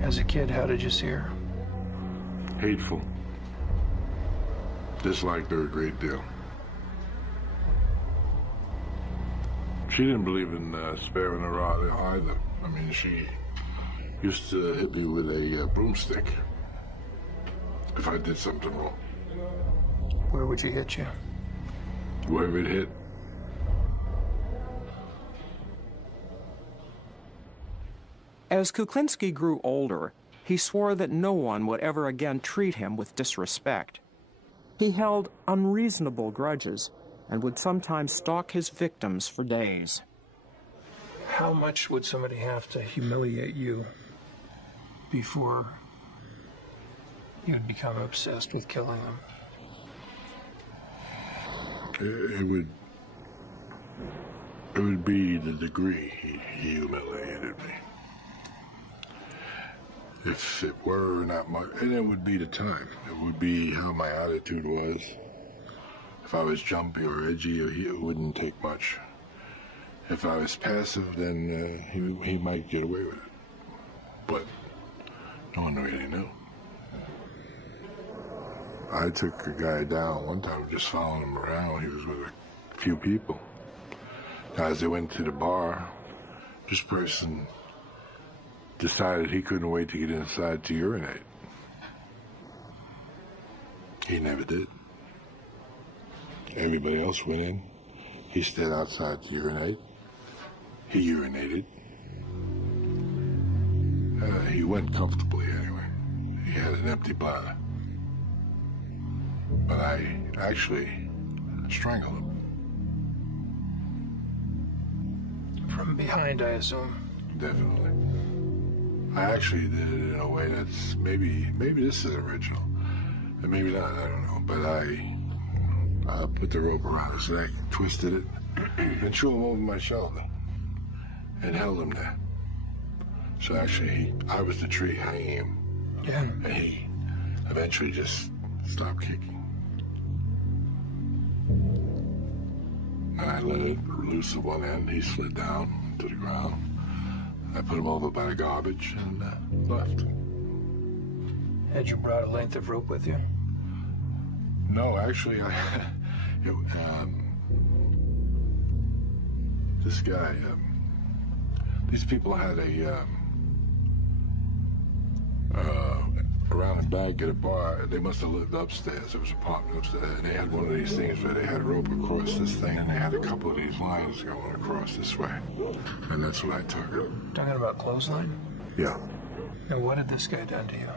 As a kid, how did you see her? Hateful. Disliked her a great deal. She didn't believe in sparing her either. I mean, she used to hit me with a broomstick if I did something wrong. Where would she hit you? Wherever it hit. As Kuklinski grew older, he swore that no one would ever again treat him with disrespect. He held unreasonable grudges and would sometimes stalk his victims for days. How much would somebody have to humiliate you before you'd become obsessed with killing them? It would be the degree he humiliated me. If it were not much, and it would be the time. It would be how my attitude was. If I was jumpy or edgy, it wouldn't take much. If I was passive, then he might get away with it. But no one really knew. I took a guy down one time, just following him around. He was with a few people. As they went to the bar, this person decided he couldn't wait to get inside to urinate. He never did. Everybody else went in. He stayed outside to urinate. He urinated. He went comfortably anyway. He had an empty bladder. But I actually strangled him. From behind, I assume. definitely. I actually did it in a way that's maybe this is original, and maybe not. I don't know. But I put the rope around his neck, twisted it, and threw him over my shoulder, and held him there. So actually, I was the tree hanging him. Yeah. And he eventually just stopped kicking. And I let it loose at one end. He slid down to the ground. I put him over by the garbage and left. Had you brought a length of rope with you? No, actually, this guy, these people had around the back at a bar. They must have lived upstairs. There was an apartment upstairs, and they had one of these things where they had rope across this thing, and they had a couple of these lines going across this way. And that's what I took. Talking about clothesline? Yeah. And what had this guy done to you?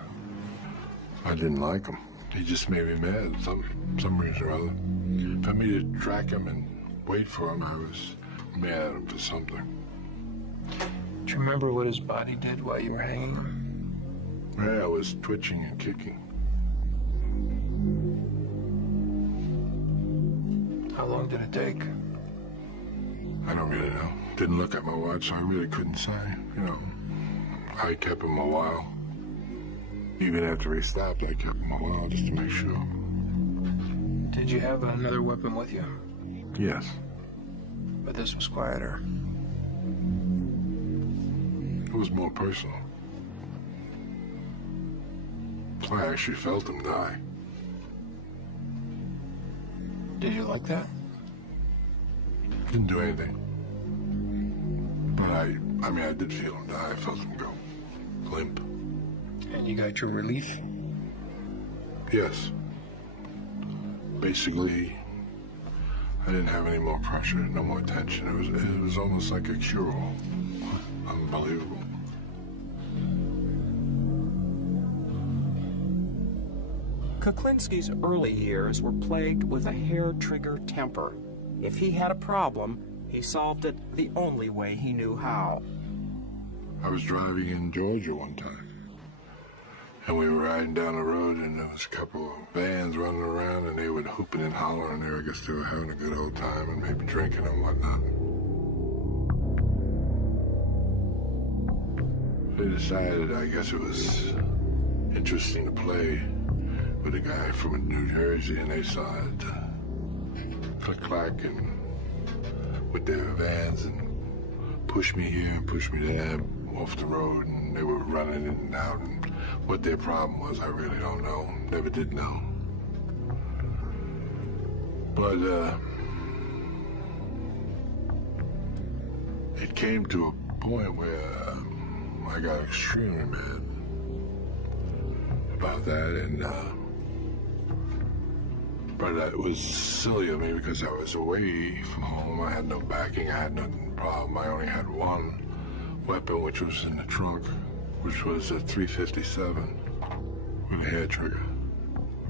I didn't like him. He just made me mad, some reason or other. For me to track him and wait for him, I was mad at him for something. Do you remember what his body did while you were hanging him? Yeah, I was twitching and kicking. How long did it take? I don't really know. Didn't look at my watch, so I really couldn't say. You know, I kept him a while. Even after he stopped, I kept him a while just to make sure. Did you have another weapon with you? Yes. But this was quieter. It was more personal. I actually felt him die. Did you like that? Didn't do anything. But I mean, I did feel him die. I felt him go limp. And you got your relief? Yes. Basically, I didn't have any more pressure, no more tension. It was almost like a cure-all. Unbelievable. Kuklinski's early years were plagued with a hair-trigger temper. If he had a problem, he solved it the only way he knew how. I was driving in Georgia one time, and we were riding down the road, and there was a couple of vans running around, and they were hooping and hollering there. I guess they were having a good old time and maybe drinking and whatnot. They decided, I guess it was interesting to play with a guy from New Jersey, and they saw it click-clack and with their vans and push me here and push me there off the road, and they were running in and out, and what their problem was, I really don't know. Never did know. But it came to a point where I got extremely mad about that, and but it was silly of me because I was away from home. I had no backing. I had no problem. I only had one weapon, which was in the trunk, which was a .357 with a hair trigger.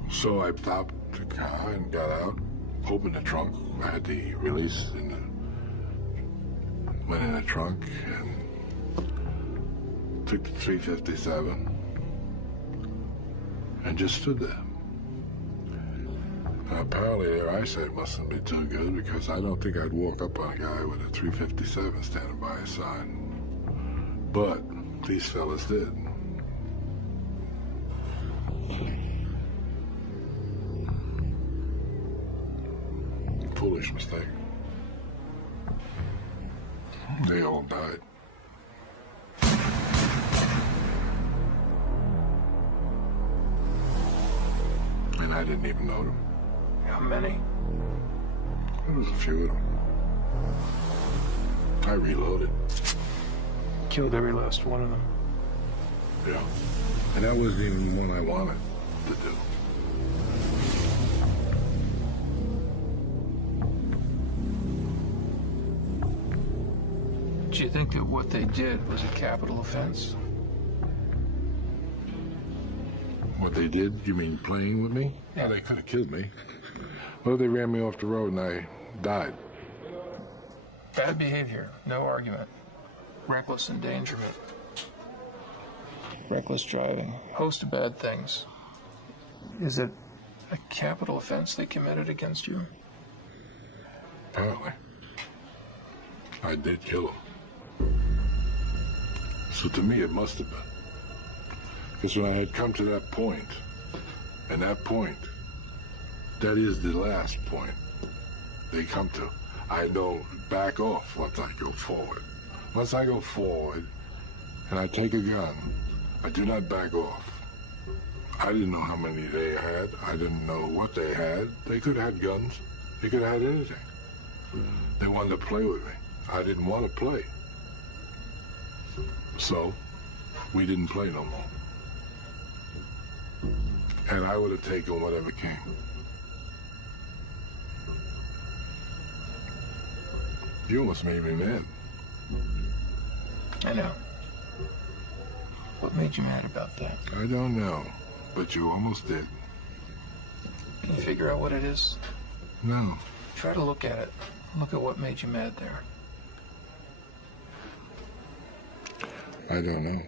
So I stopped the car and got out, opened the trunk. I had the release went in the trunk and took the .357 and just stood there. Apparently their eyesight mustn't be too good, because I don't think I'd walk up on a guy with a .357 standing by his side. But these fellas did. Foolish mistake. They all died. And I didn't even know them. How many? There was a few of them. I reloaded. Killed every last one of them. Yeah. And that wasn't even one I wanted to do. Do you think that what they did was a capital offense? What they did? You mean playing with me? Yeah, they could have killed me. Well, they ran me off the road and I died. Bad behavior, no argument. reckless endangerment, reckless driving, a host of bad things. Is it a capital offense they committed against you? Apparently. I did kill him. So to me, it must have been. Because when I had come to that point, and that point, that is the last point they come to. I don't back off once I go forward. Once I go forward and I take a gun, I do not back off. I didn't know how many they had. I didn't know what they had. They could have had guns. They could have had anything. They wanted to play with me. I didn't want to play. So, we didn't play no more. And I would have taken whatever came. You almost made me mad. I know. What made you mad about that? I don't know, but you almost did. Can you figure out what it is? No. Try to look at it. Look at what made you mad there. I don't know.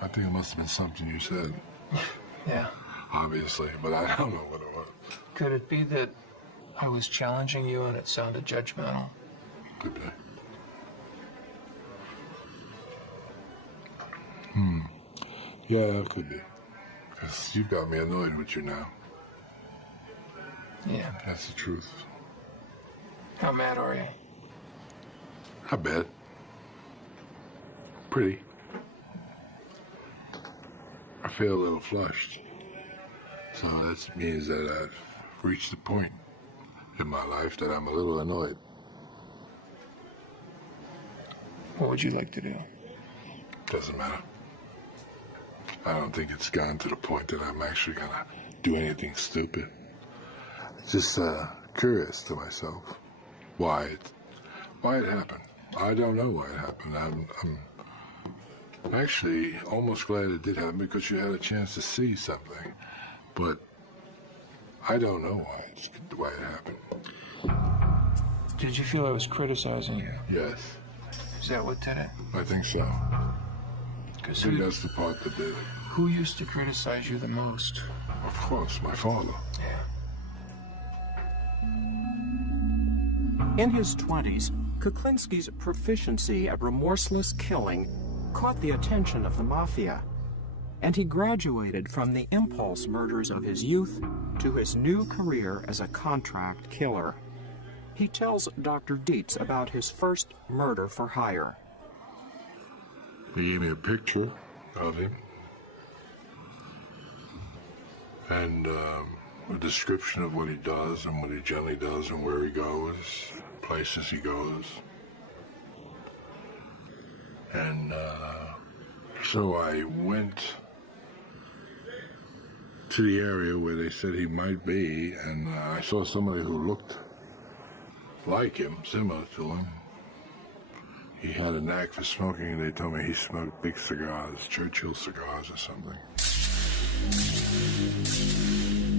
I think it must have been something you said. Yeah. Obviously, but I don't know what it was. Could it be that I was challenging you and it sounded judgmental? Could be. Yeah, it could be. 'Cause you've got me annoyed with you now. Yeah. That's the truth. How mad are you? Not bad. Pretty. I feel a little flushed. So that means that I've reached a point in my life that I'm a little annoyed. What would you like to do? Doesn't matter. I don't think it's gone to the point that I'm actually gonna do anything stupid. Just curious to myself why it happened. I don't know why it happened. I'm actually almost glad it did happen because you had a chance to see something, but I don't know why it happened. Did you feel I was criticizing you? Yes. Is that what did it? I think so. I think that's the part that did it. Who used to criticize you the most? Of course, my father. Yeah. In his 20s, Kuklinski's proficiency at remorseless killing caught the attention of the Mafia, and he graduated from the impulse murders of his youth to his new career as a contract killer. He tells Dr. Dietz about his first murder for hire. He gave me a picture of him and a description of what he does and what he generally does and where he goes, places he goes. And so I went to the area where they said he might be, and I saw somebody who looked like him, similar to him. He had a knack for smoking, and they told me he smoked big cigars, Churchill cigars or something.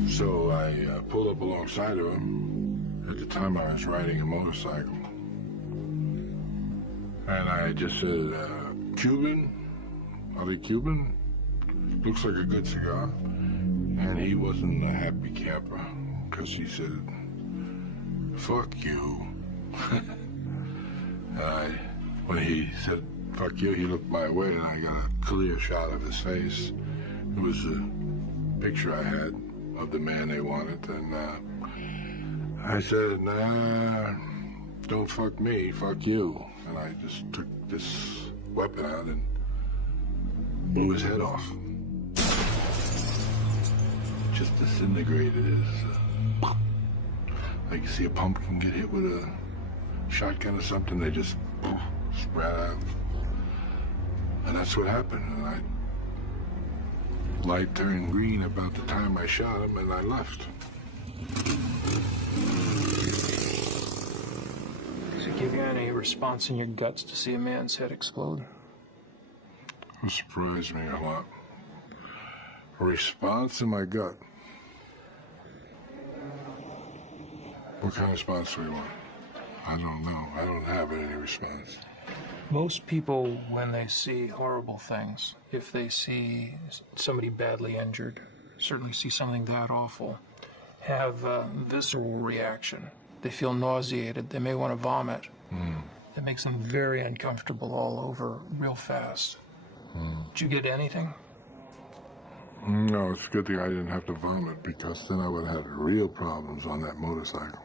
So I pulled up alongside of him. At the time, I was riding a motorcycle. And I just said, Cuban? Are they Cuban? Looks like a good cigar. And he wasn't a happy camper, because he said, fuck you. When he said, fuck you, he looked my way, and I got a clear shot of his face. It was a picture I had of the man they wanted, and I said, nah, don't fuck me, fuck you. And I just took this weapon out and blew his head off. Just disintegrated his... like you see a pumpkin get hit with a shotgun or something, they just spread out. And that's what happened. And light turned green about the time I shot him, and I left. Does it give you any response in your guts to see a man's head explode? It surprised me a lot. A response in my gut. What kind of response do we want? I don't know. I don't have any response. Most people, when they see horrible things, if they see somebody badly injured, certainly see something that awful, have a visceral reaction. They feel nauseated. They may want to vomit. It makes them very uncomfortable all over real fast. Did you get anything? No, it's a good thing I didn't have to vomit, because then I would have had real problems on that motorcycle.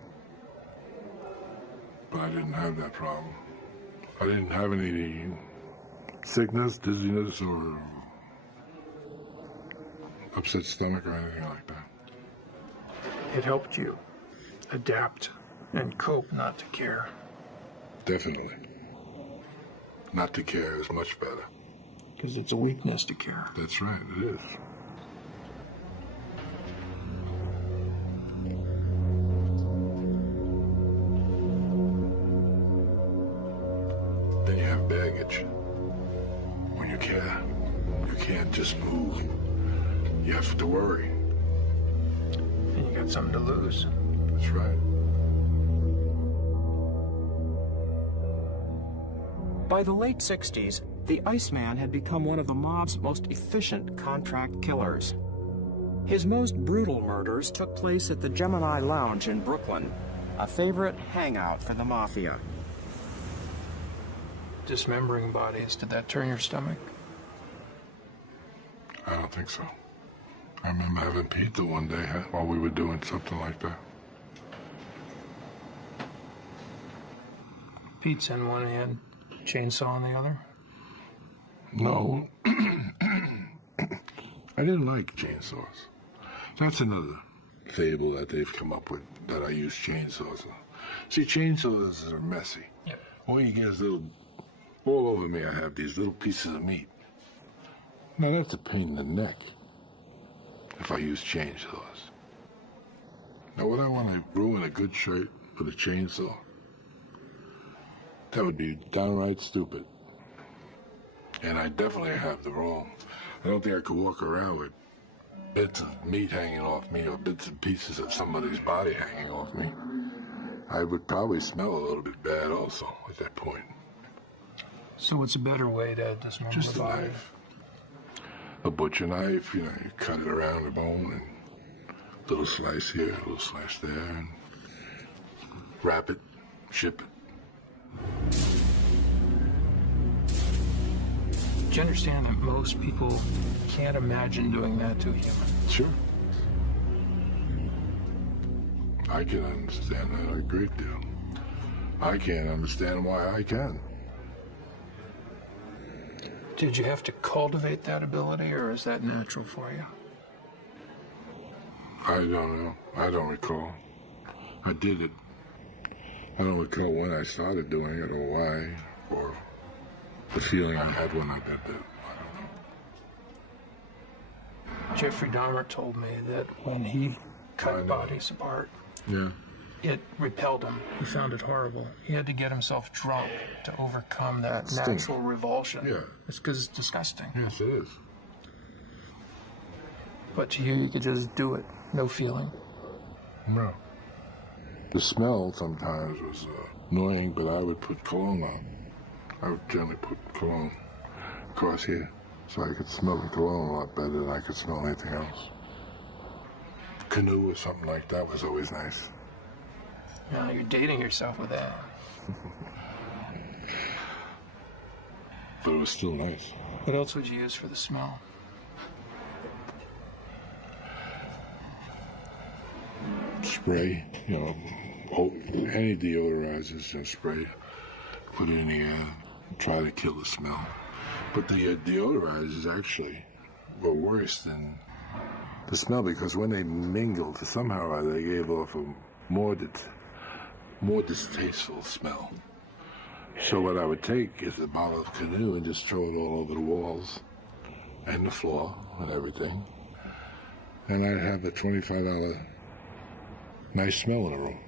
But I didn't have that problem. I didn't have any sickness, dizziness, or upset stomach or anything like that. It helped you adapt and cope not to care. Definitely. Not to care is much better. Because it's a weakness to care. That's right, it is. Then you have baggage. When you care, you can't just move. You have to worry. And you got something to lose. That's right. By the late 60s, the Iceman had become one of the mob's most efficient contract killers. His most brutal murders took place at the Gemini Lounge in Brooklyn, a favorite hangout for the Mafia. Dismembering bodies, did that turn your stomach? I don't think so. I remember having pizza one day while we were doing something like that. Pizza in one hand, chainsaw in the other? No. I didn't like chainsaws. That's another fable that they've come up with, that I use chainsaws. See, chainsaws are messy. Yep. All you get is little... All over me I have these little pieces of meat. Now that's a pain in the neck if I use chainsaws. Now would I want to ruin a good shirt with a chainsaw? That would be downright stupid. And I definitely have the wrong. I don't think I could walk around with bits of meat hanging off me or bits and pieces of somebody's body hanging off me. I would probably smell a little bit bad also at that point. So what's a better way to dismember Just the a body? knife. A butcher knife, you know, you cut it around the bone and a little slice here, a little slice there, and wrap it, ship it. Do you understand that most people can't imagine doing that to a human? Sure. I can understand that a great deal. I can't understand why I can. Did you have to cultivate that ability, or is that natural for you? I don't know. I don't recall. I did it. I don't recall when I started doing it or why, or the feeling I had when I did that. I don't know. Jeffrey Dahmer told me that when he cut bodies apart, Yeah. it repelled him. He found it horrible. He had to get himself drunk to overcome that Stink. natural revulsion. Yeah. It's because it's disgusting. Yes, it is. But to you could just do it. No feeling. No. The smell sometimes was annoying, but I would put cologne on. I would generally put cologne across here so I could smell the cologne a lot better than I could smell anything else. Canoe or something like that was always nice. Now you're dating yourself with that. But it was still nice. What else would you use for the smell? Spray, you know, any deodorizers, just spray, put it in the air, try to kill the smell. But the deodorizers actually were worse than the smell, because when they mingled, somehow they gave off a more distasteful smell. So what I would take is a bottle of Canoe and just throw it all over the walls and the floor and everything. And I'd have a $25 nice smell in the room.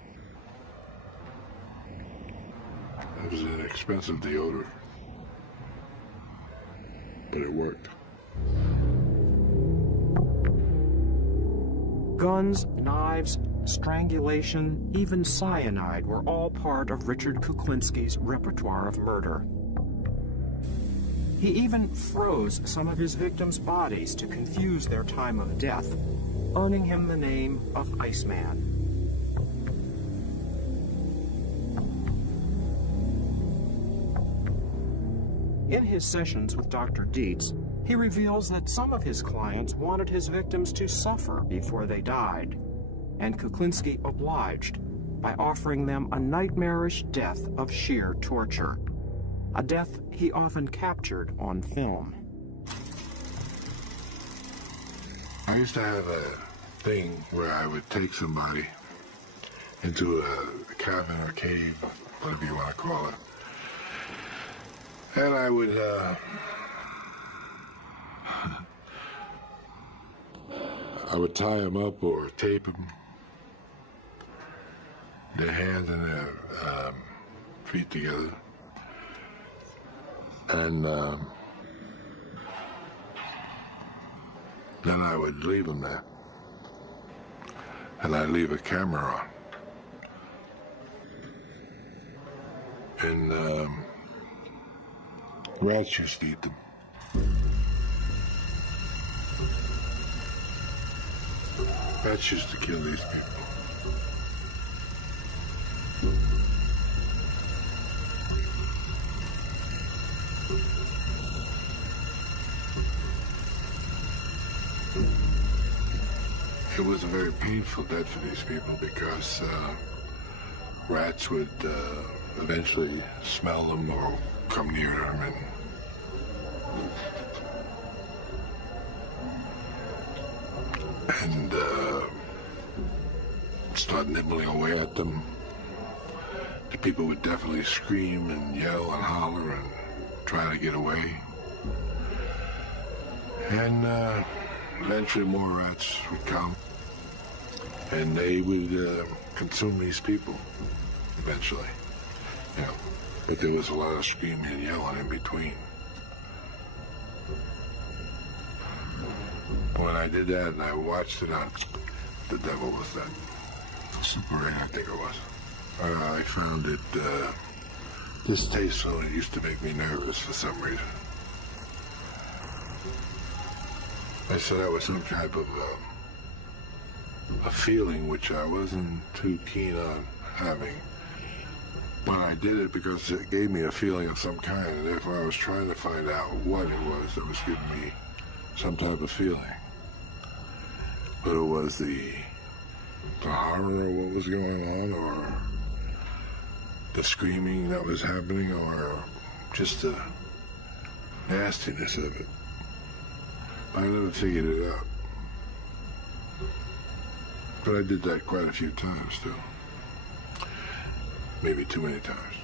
It was an expensive deodorant, but it worked. Guns, knives, strangulation, even cyanide were all part of Richard Kuklinski's repertoire of murder. He even froze some of his victims' bodies to confuse their time of death, earning him the name of Iceman. In his sessions with Dr. Dietz, he reveals that some of his clients wanted his victims to suffer before they died, and Kuklinski obliged by offering them a nightmarish death of sheer torture, a death he often captured on film. I used to have a thing where I would take somebody into a cabin or cave, whatever you want to call it, and I would tie them up or tape them, their hands and their feet together, and then I would leave them there, and I'd leave a camera on, and rats used to eat them. Rats used to kill these people. It was a very painful death for these people because rats would eventually smell them or come near them and start nibbling away at them. The people would definitely scream and yell and holler and try to get away. And eventually more rats would come and they would consume these people eventually. Yeah. But there was a lot of screaming and yelling in between. When I did that and I watched it on The Devil Was That Super 8, I think it was, I found it distasteful. It used to make me nervous for some reason. I said that was some type of a feeling which I wasn't too keen on having. But I did it because it gave me a feeling of some kind, and therefore I was trying to find out what it was that was giving me some type of feeling. But it was the horror of what was going on, or the screaming that was happening, or just the nastiness of it. I never figured it out. But I did that quite a few times, too. Maybe too many times.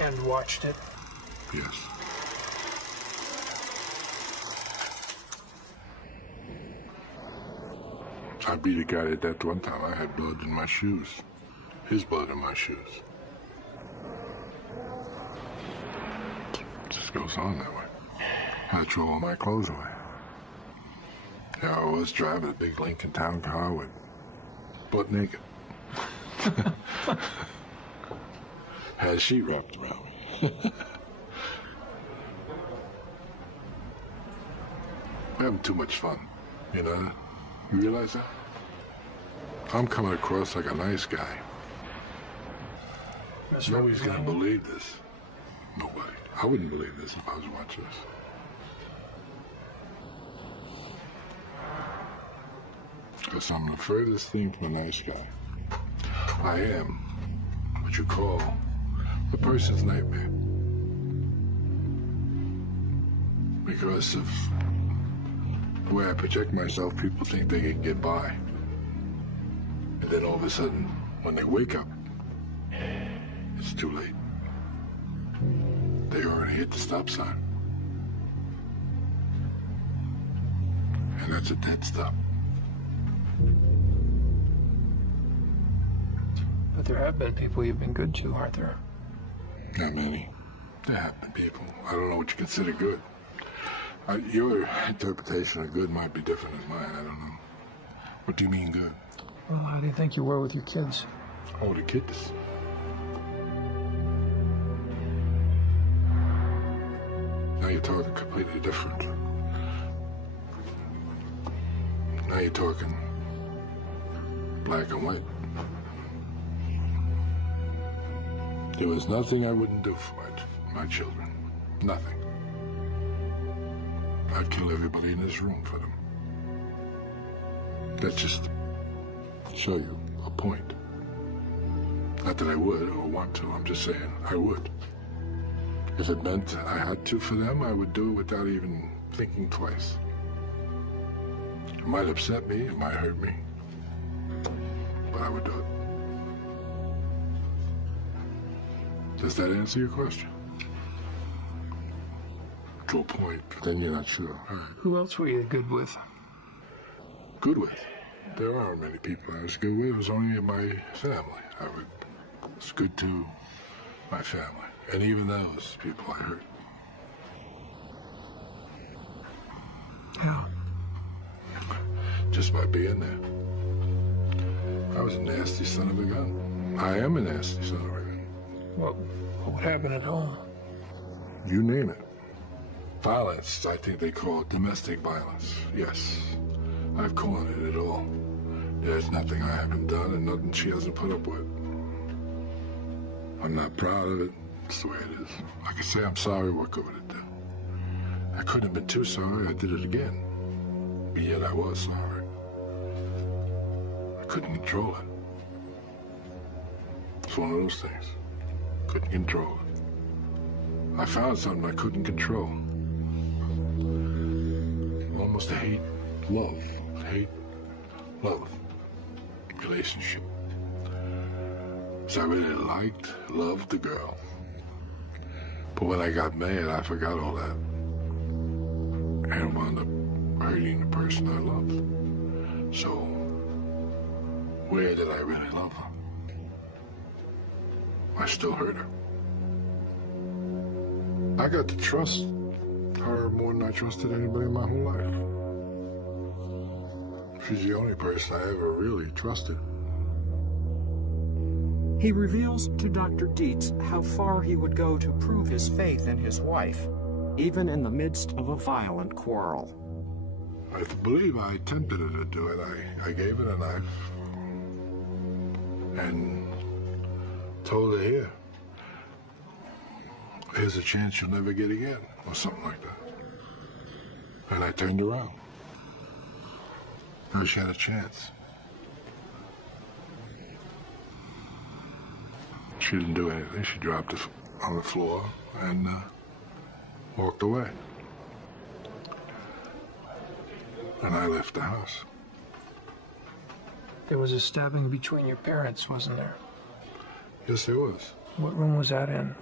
And watched it? Yes. I beat a guy to death one time. I had blood in my shoes. His blood in my shoes. It just goes on that way. I threw all my clothes away. Yeah, I was driving a big Lincoln Town car with butt naked. Had a sheet wrapped around me. I'm having too much fun, you know? You realize that? I'm coming across like a nice guy. Nobody's gonna believe this. Nobody. I wouldn't believe this if I was watching this. Because I'm the furthest thing from a nice guy. I am what you call a person's nightmare. Because of the way I project myself, people think they can get by. And then all of a sudden, when they wake up, it's too late. They already hit the stop sign. And that's a dead stop. But there have been people you've been good to, aren't there? Not many. There have been people. I don't know what you consider good. Your interpretation of good might be different than mine. I don't know. What do you mean good? Well, how do you think you were with your kids? Oh, the kids. Now you're talking completely different. Now you're talking black and white. There was nothing I wouldn't do for my children. Nothing. I'd kill everybody in this room for them. That's just to show you a point. Not that I would or want to, I'm just saying I would. If it meant I had to for them, I would do it without even thinking twice. It might upset me, it might hurt me, but I would do it. Does that answer your question? To a point, but then you're not sure. All right. Who else were you good with? Good with? There aren't many people I was good with. It was only my family. I was good to my family. And even those people I hurt. How? Just by being there. I was a nasty son of a gun. I am a nasty son of a gun. What happened at home? You name it. Violence, I think they call it domestic violence. Yes, I've called it all. There's nothing I haven't done and nothing she hasn't put up with. I'm not proud of it. It's the way it is. I can say I'm sorry, what good would it do? I couldn't have been too sorry, I did it again. But yet I was sorry. I couldn't control it. It's one of those things. Couldn't control it. I found something I couldn't control. Almost a hate-love relationship. So I really loved the girl. But when I got mad, I forgot all that. And wound up hurting the person I loved. So, where did I really love her? I still hurt her. I got to trust her more than I trusted anybody in my whole life. She's the only person I ever really trusted. He reveals to Dr. Dietz how far he would go to prove his faith in his wife, even in the midst of a violent quarrel. I believe I tempted her to do it. I gave her a knife and told her, here's a chance you'll never get again, or something like that. And I turned around. Now she had a chance. She didn't do anything. She dropped it on the floor and walked away. And I left the house. There was a stabbing between your parents, wasn't there? Yes, there was. What room was that in?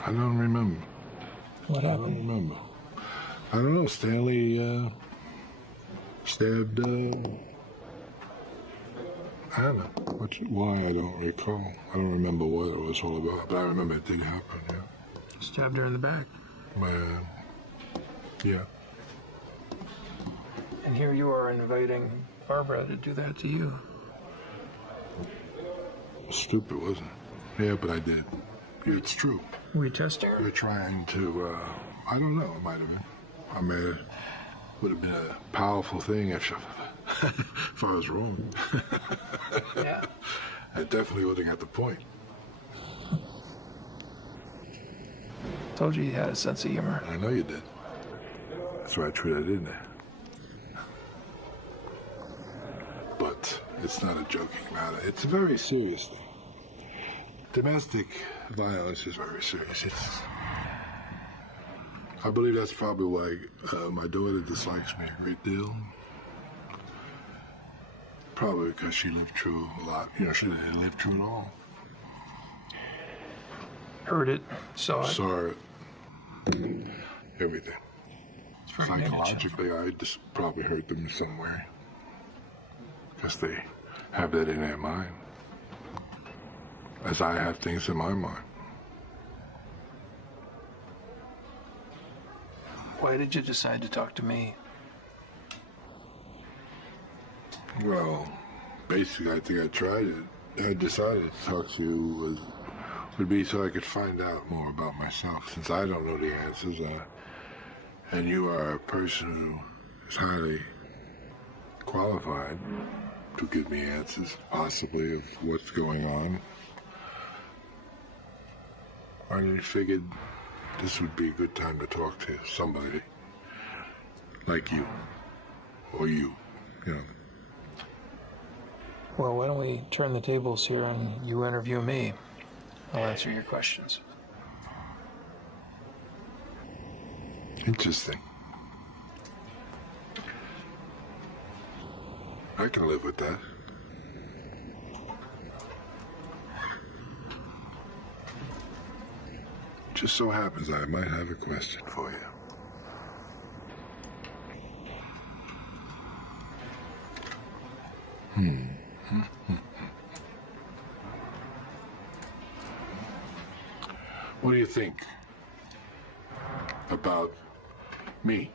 I don't remember. What happened? I don't remember. I don't know. Stanley stabbed Anna. Why, I don't recall. I don't remember what it was all about, but I remember it did happen, yeah. Stabbed her in the back. Yeah. And here you are inviting Barbara to do that to you. Stupid, wasn't it? Yeah, but I did. Yeah, it's true. Were you testing her? We're trying to, I don't know, it might have been. I mean, it would have been a powerful thing if I was wrong. Yeah. I definitely would have got the point. Told you had a sense of humor. I know you did. That's why I threw that in there. But it's not a joking matter. It's a very serious thing. Domestic violence is very serious. I believe that's probably why my daughter dislikes me a great deal. Probably because she lived through a lot. You know, she didn't live through it all. Heard it, saw it. Saw it. Everything. Psychologically, I just probably hurt them in some way. Because they have that in their mind. As I have things in my mind. Why did you decide to talk to me? Well, basically, I think I tried it. I decided to talk to you would be so I could find out more about myself, since I don't know the answers, and you are a person who is highly qualified to give me answers, possibly, of what's going on. I figured this would be a good time to talk to somebody like you, or you know. Well, why don't we turn the tables here and you interview me? I'll answer your questions. Interesting. I can live with that. Just so happens I might have a question for you. What do you think about me?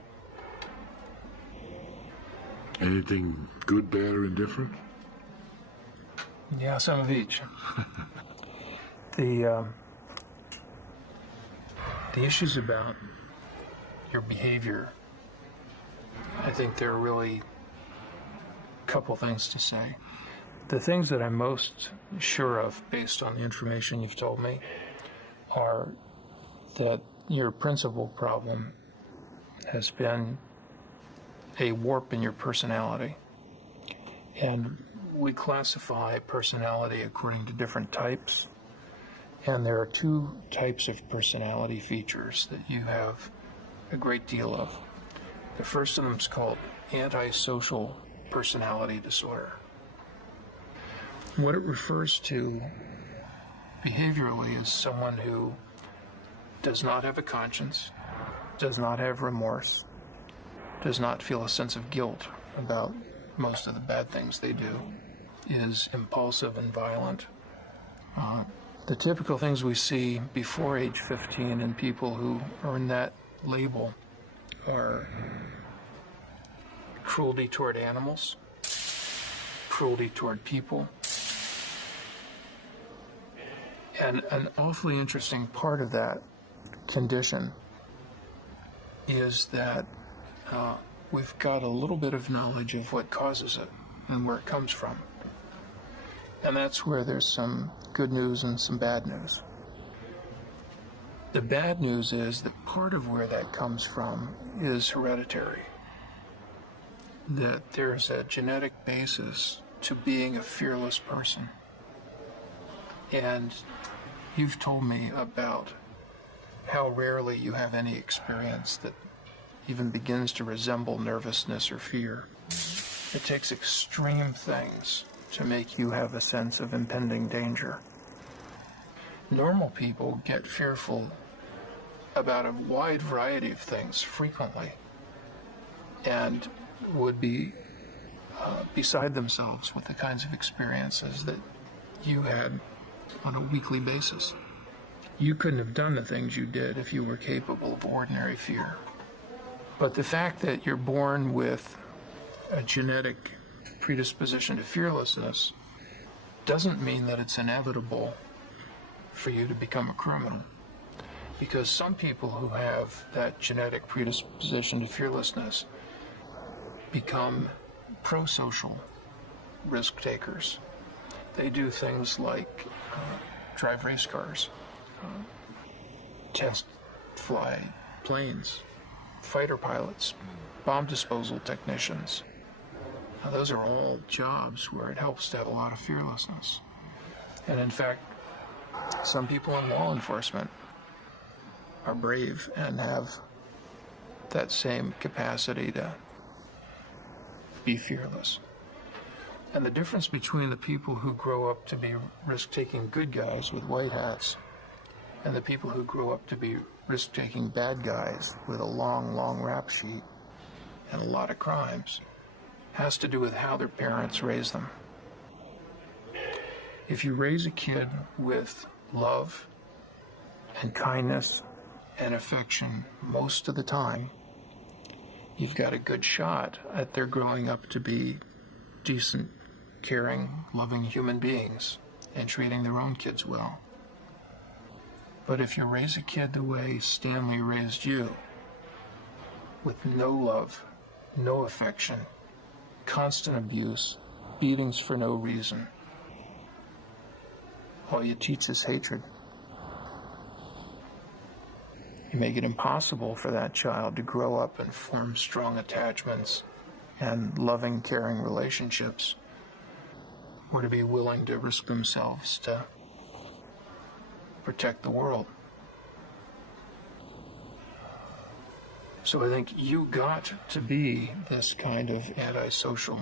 Anything good, bad, or indifferent? Yeah, some of each. The issues about your behavior, I think there are really a couple things to say. The things that I'm most sure of, based on the information you've told me, are that your principal problem has been a warp in your personality. And we classify personality according to different types. And there are two types of personality features that you have a great deal of. The first of them is called antisocial personality disorder. What it refers to behaviorally is someone who does not have a conscience, does not have remorse, does not feel a sense of guilt about most of the bad things they do, is impulsive and violent. The typical things we see before age 15 in people who earn that label are cruelty toward animals, cruelty toward people. And an awfully interesting part of that condition is that we've got a little bit of knowledge of what causes it and where it comes from. And that's where there's some good news and some bad news. The bad news is that part of where that comes from is hereditary. That there's a genetic basis to being a fearless person. And you've told me about how rarely you have any experience that even begins to resemble nervousness or fear. It takes extreme things to make you have a sense of impending danger. Normal people get fearful about a wide variety of things frequently and would be beside themselves with the kinds of experiences that you had on a weekly basis. You couldn't have done the things you did if you were capable of ordinary fear. But the fact that you're born with a genetic predisposition to fearlessness doesn't mean that it's inevitable for you to become a criminal. Because some people who have that genetic predisposition to fearlessness become pro-social risk takers. They do things like drive race cars, test fly planes, fighter pilots, bomb disposal technicians. Now, those are all jobs where it helps to have a lot of fearlessness. And in fact, some people in law enforcement are brave and have that same capacity to be fearless. And the difference between the people who grow up to be risk-taking good guys with white hats and the people who grow up to be risk-taking bad guys with a long, long rap sheet and a lot of crimes has to do with how their parents raise them. If you raise a kid with love and kindness and affection most of the time, you've got a good shot at their growing up to be decent, caring, loving human beings and treating their own kids well. But if you raise a kid the way Stanley raised you, with no love, no affection, constant abuse, beatings for no reason, all you teach is hatred. You make it impossible for that child to grow up and form strong attachments and loving, caring relationships, or to be willing to risk themselves to protect the world. So I think you got to be this kind of antisocial,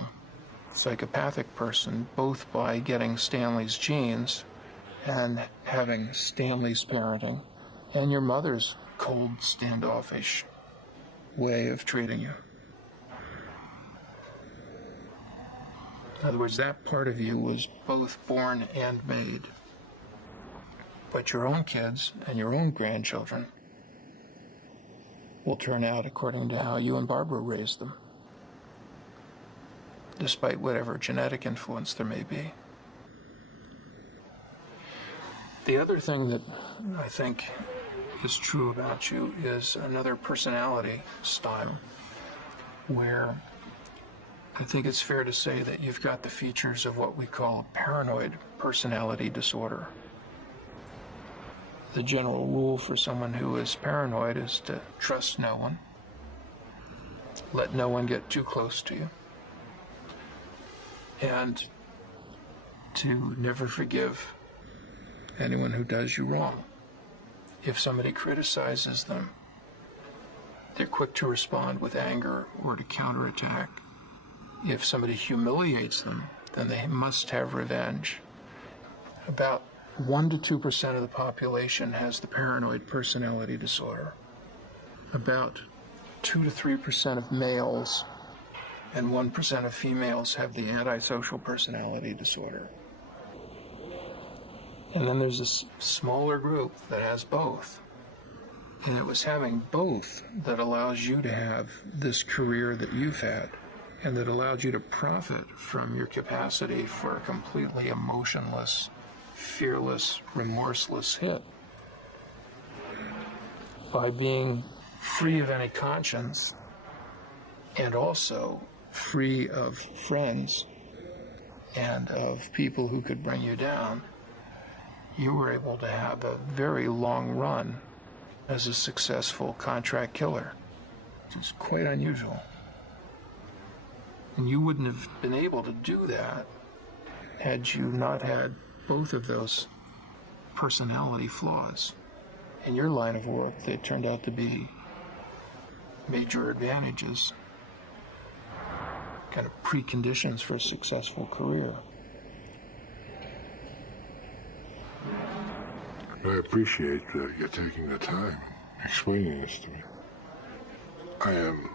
psychopathic person, both by getting Stanley's genes and having Stanley's parenting and your mother's cold, standoffish way of treating you. In other words, that part of you was both born and made. But your own kids and your own grandchildren will turn out according to how you and Barbara raised them, despite whatever genetic influence there may be. The other thing that I think is true about you is another personality style, where I think it's fair to say that you've got the features of what we call a paranoid personality disorder. The general rule for someone who is paranoid is to trust no one, let no one get too close to you, and to never forgive anyone who does you wrong. If somebody criticizes them, they're quick to respond with anger or to counterattack. If somebody humiliates them, then they must have revenge. About 1 to 2% of the population has the paranoid personality disorder. About 2 to 3% of males and 1% of females have the antisocial personality disorder. And then there's this smaller group that has both. And it was having both that allows you to have this career that you've had, and that allowed you to profit from your capacity for a completely emotionless, fearless, remorseless hit. By being free of any conscience, and also free of friends and of people who could bring you down, you were able to have a very long run as a successful contract killer, which is quite unusual. And you wouldn't have been able to do that had you not had both of those personality flaws. In your line of work, they turned out to be major advantages, kind of preconditions for a successful career. I appreciate you taking the time explaining this to me. I am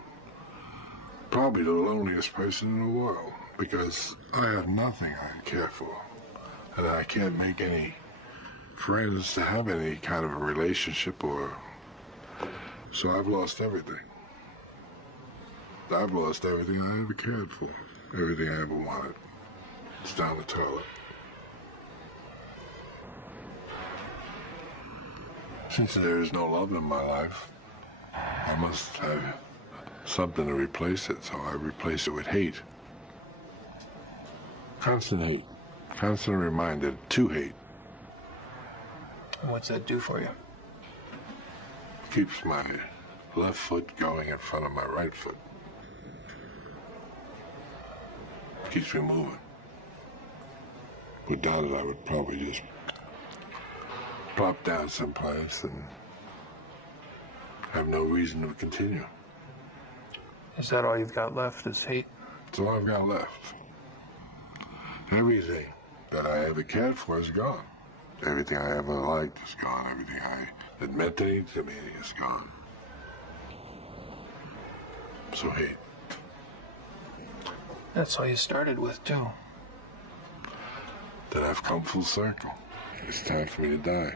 probably the loneliest person in the world because I have nothing I care for, and I can't make any friends to have any kind of a relationship so I've lost everything. I've lost everything I ever cared for, everything I ever wanted. It's down the toilet. Since there is no love in my life, I must have something to replace it, so I replace it with hate. Constant hate. Constant reminder to hate. What's that do for you? Keeps my left foot going in front of my right foot. Keeps me moving. Without it, I would probably just plop down someplace and have no reason to continue. Is that all you've got left, is hate? That's all I've got left. Everything that I ever cared for is gone. Everything I ever liked is gone. Everything that meant anything to me is gone. So hate. That's all you started with, too. Then I've come full circle. It's time for me to die.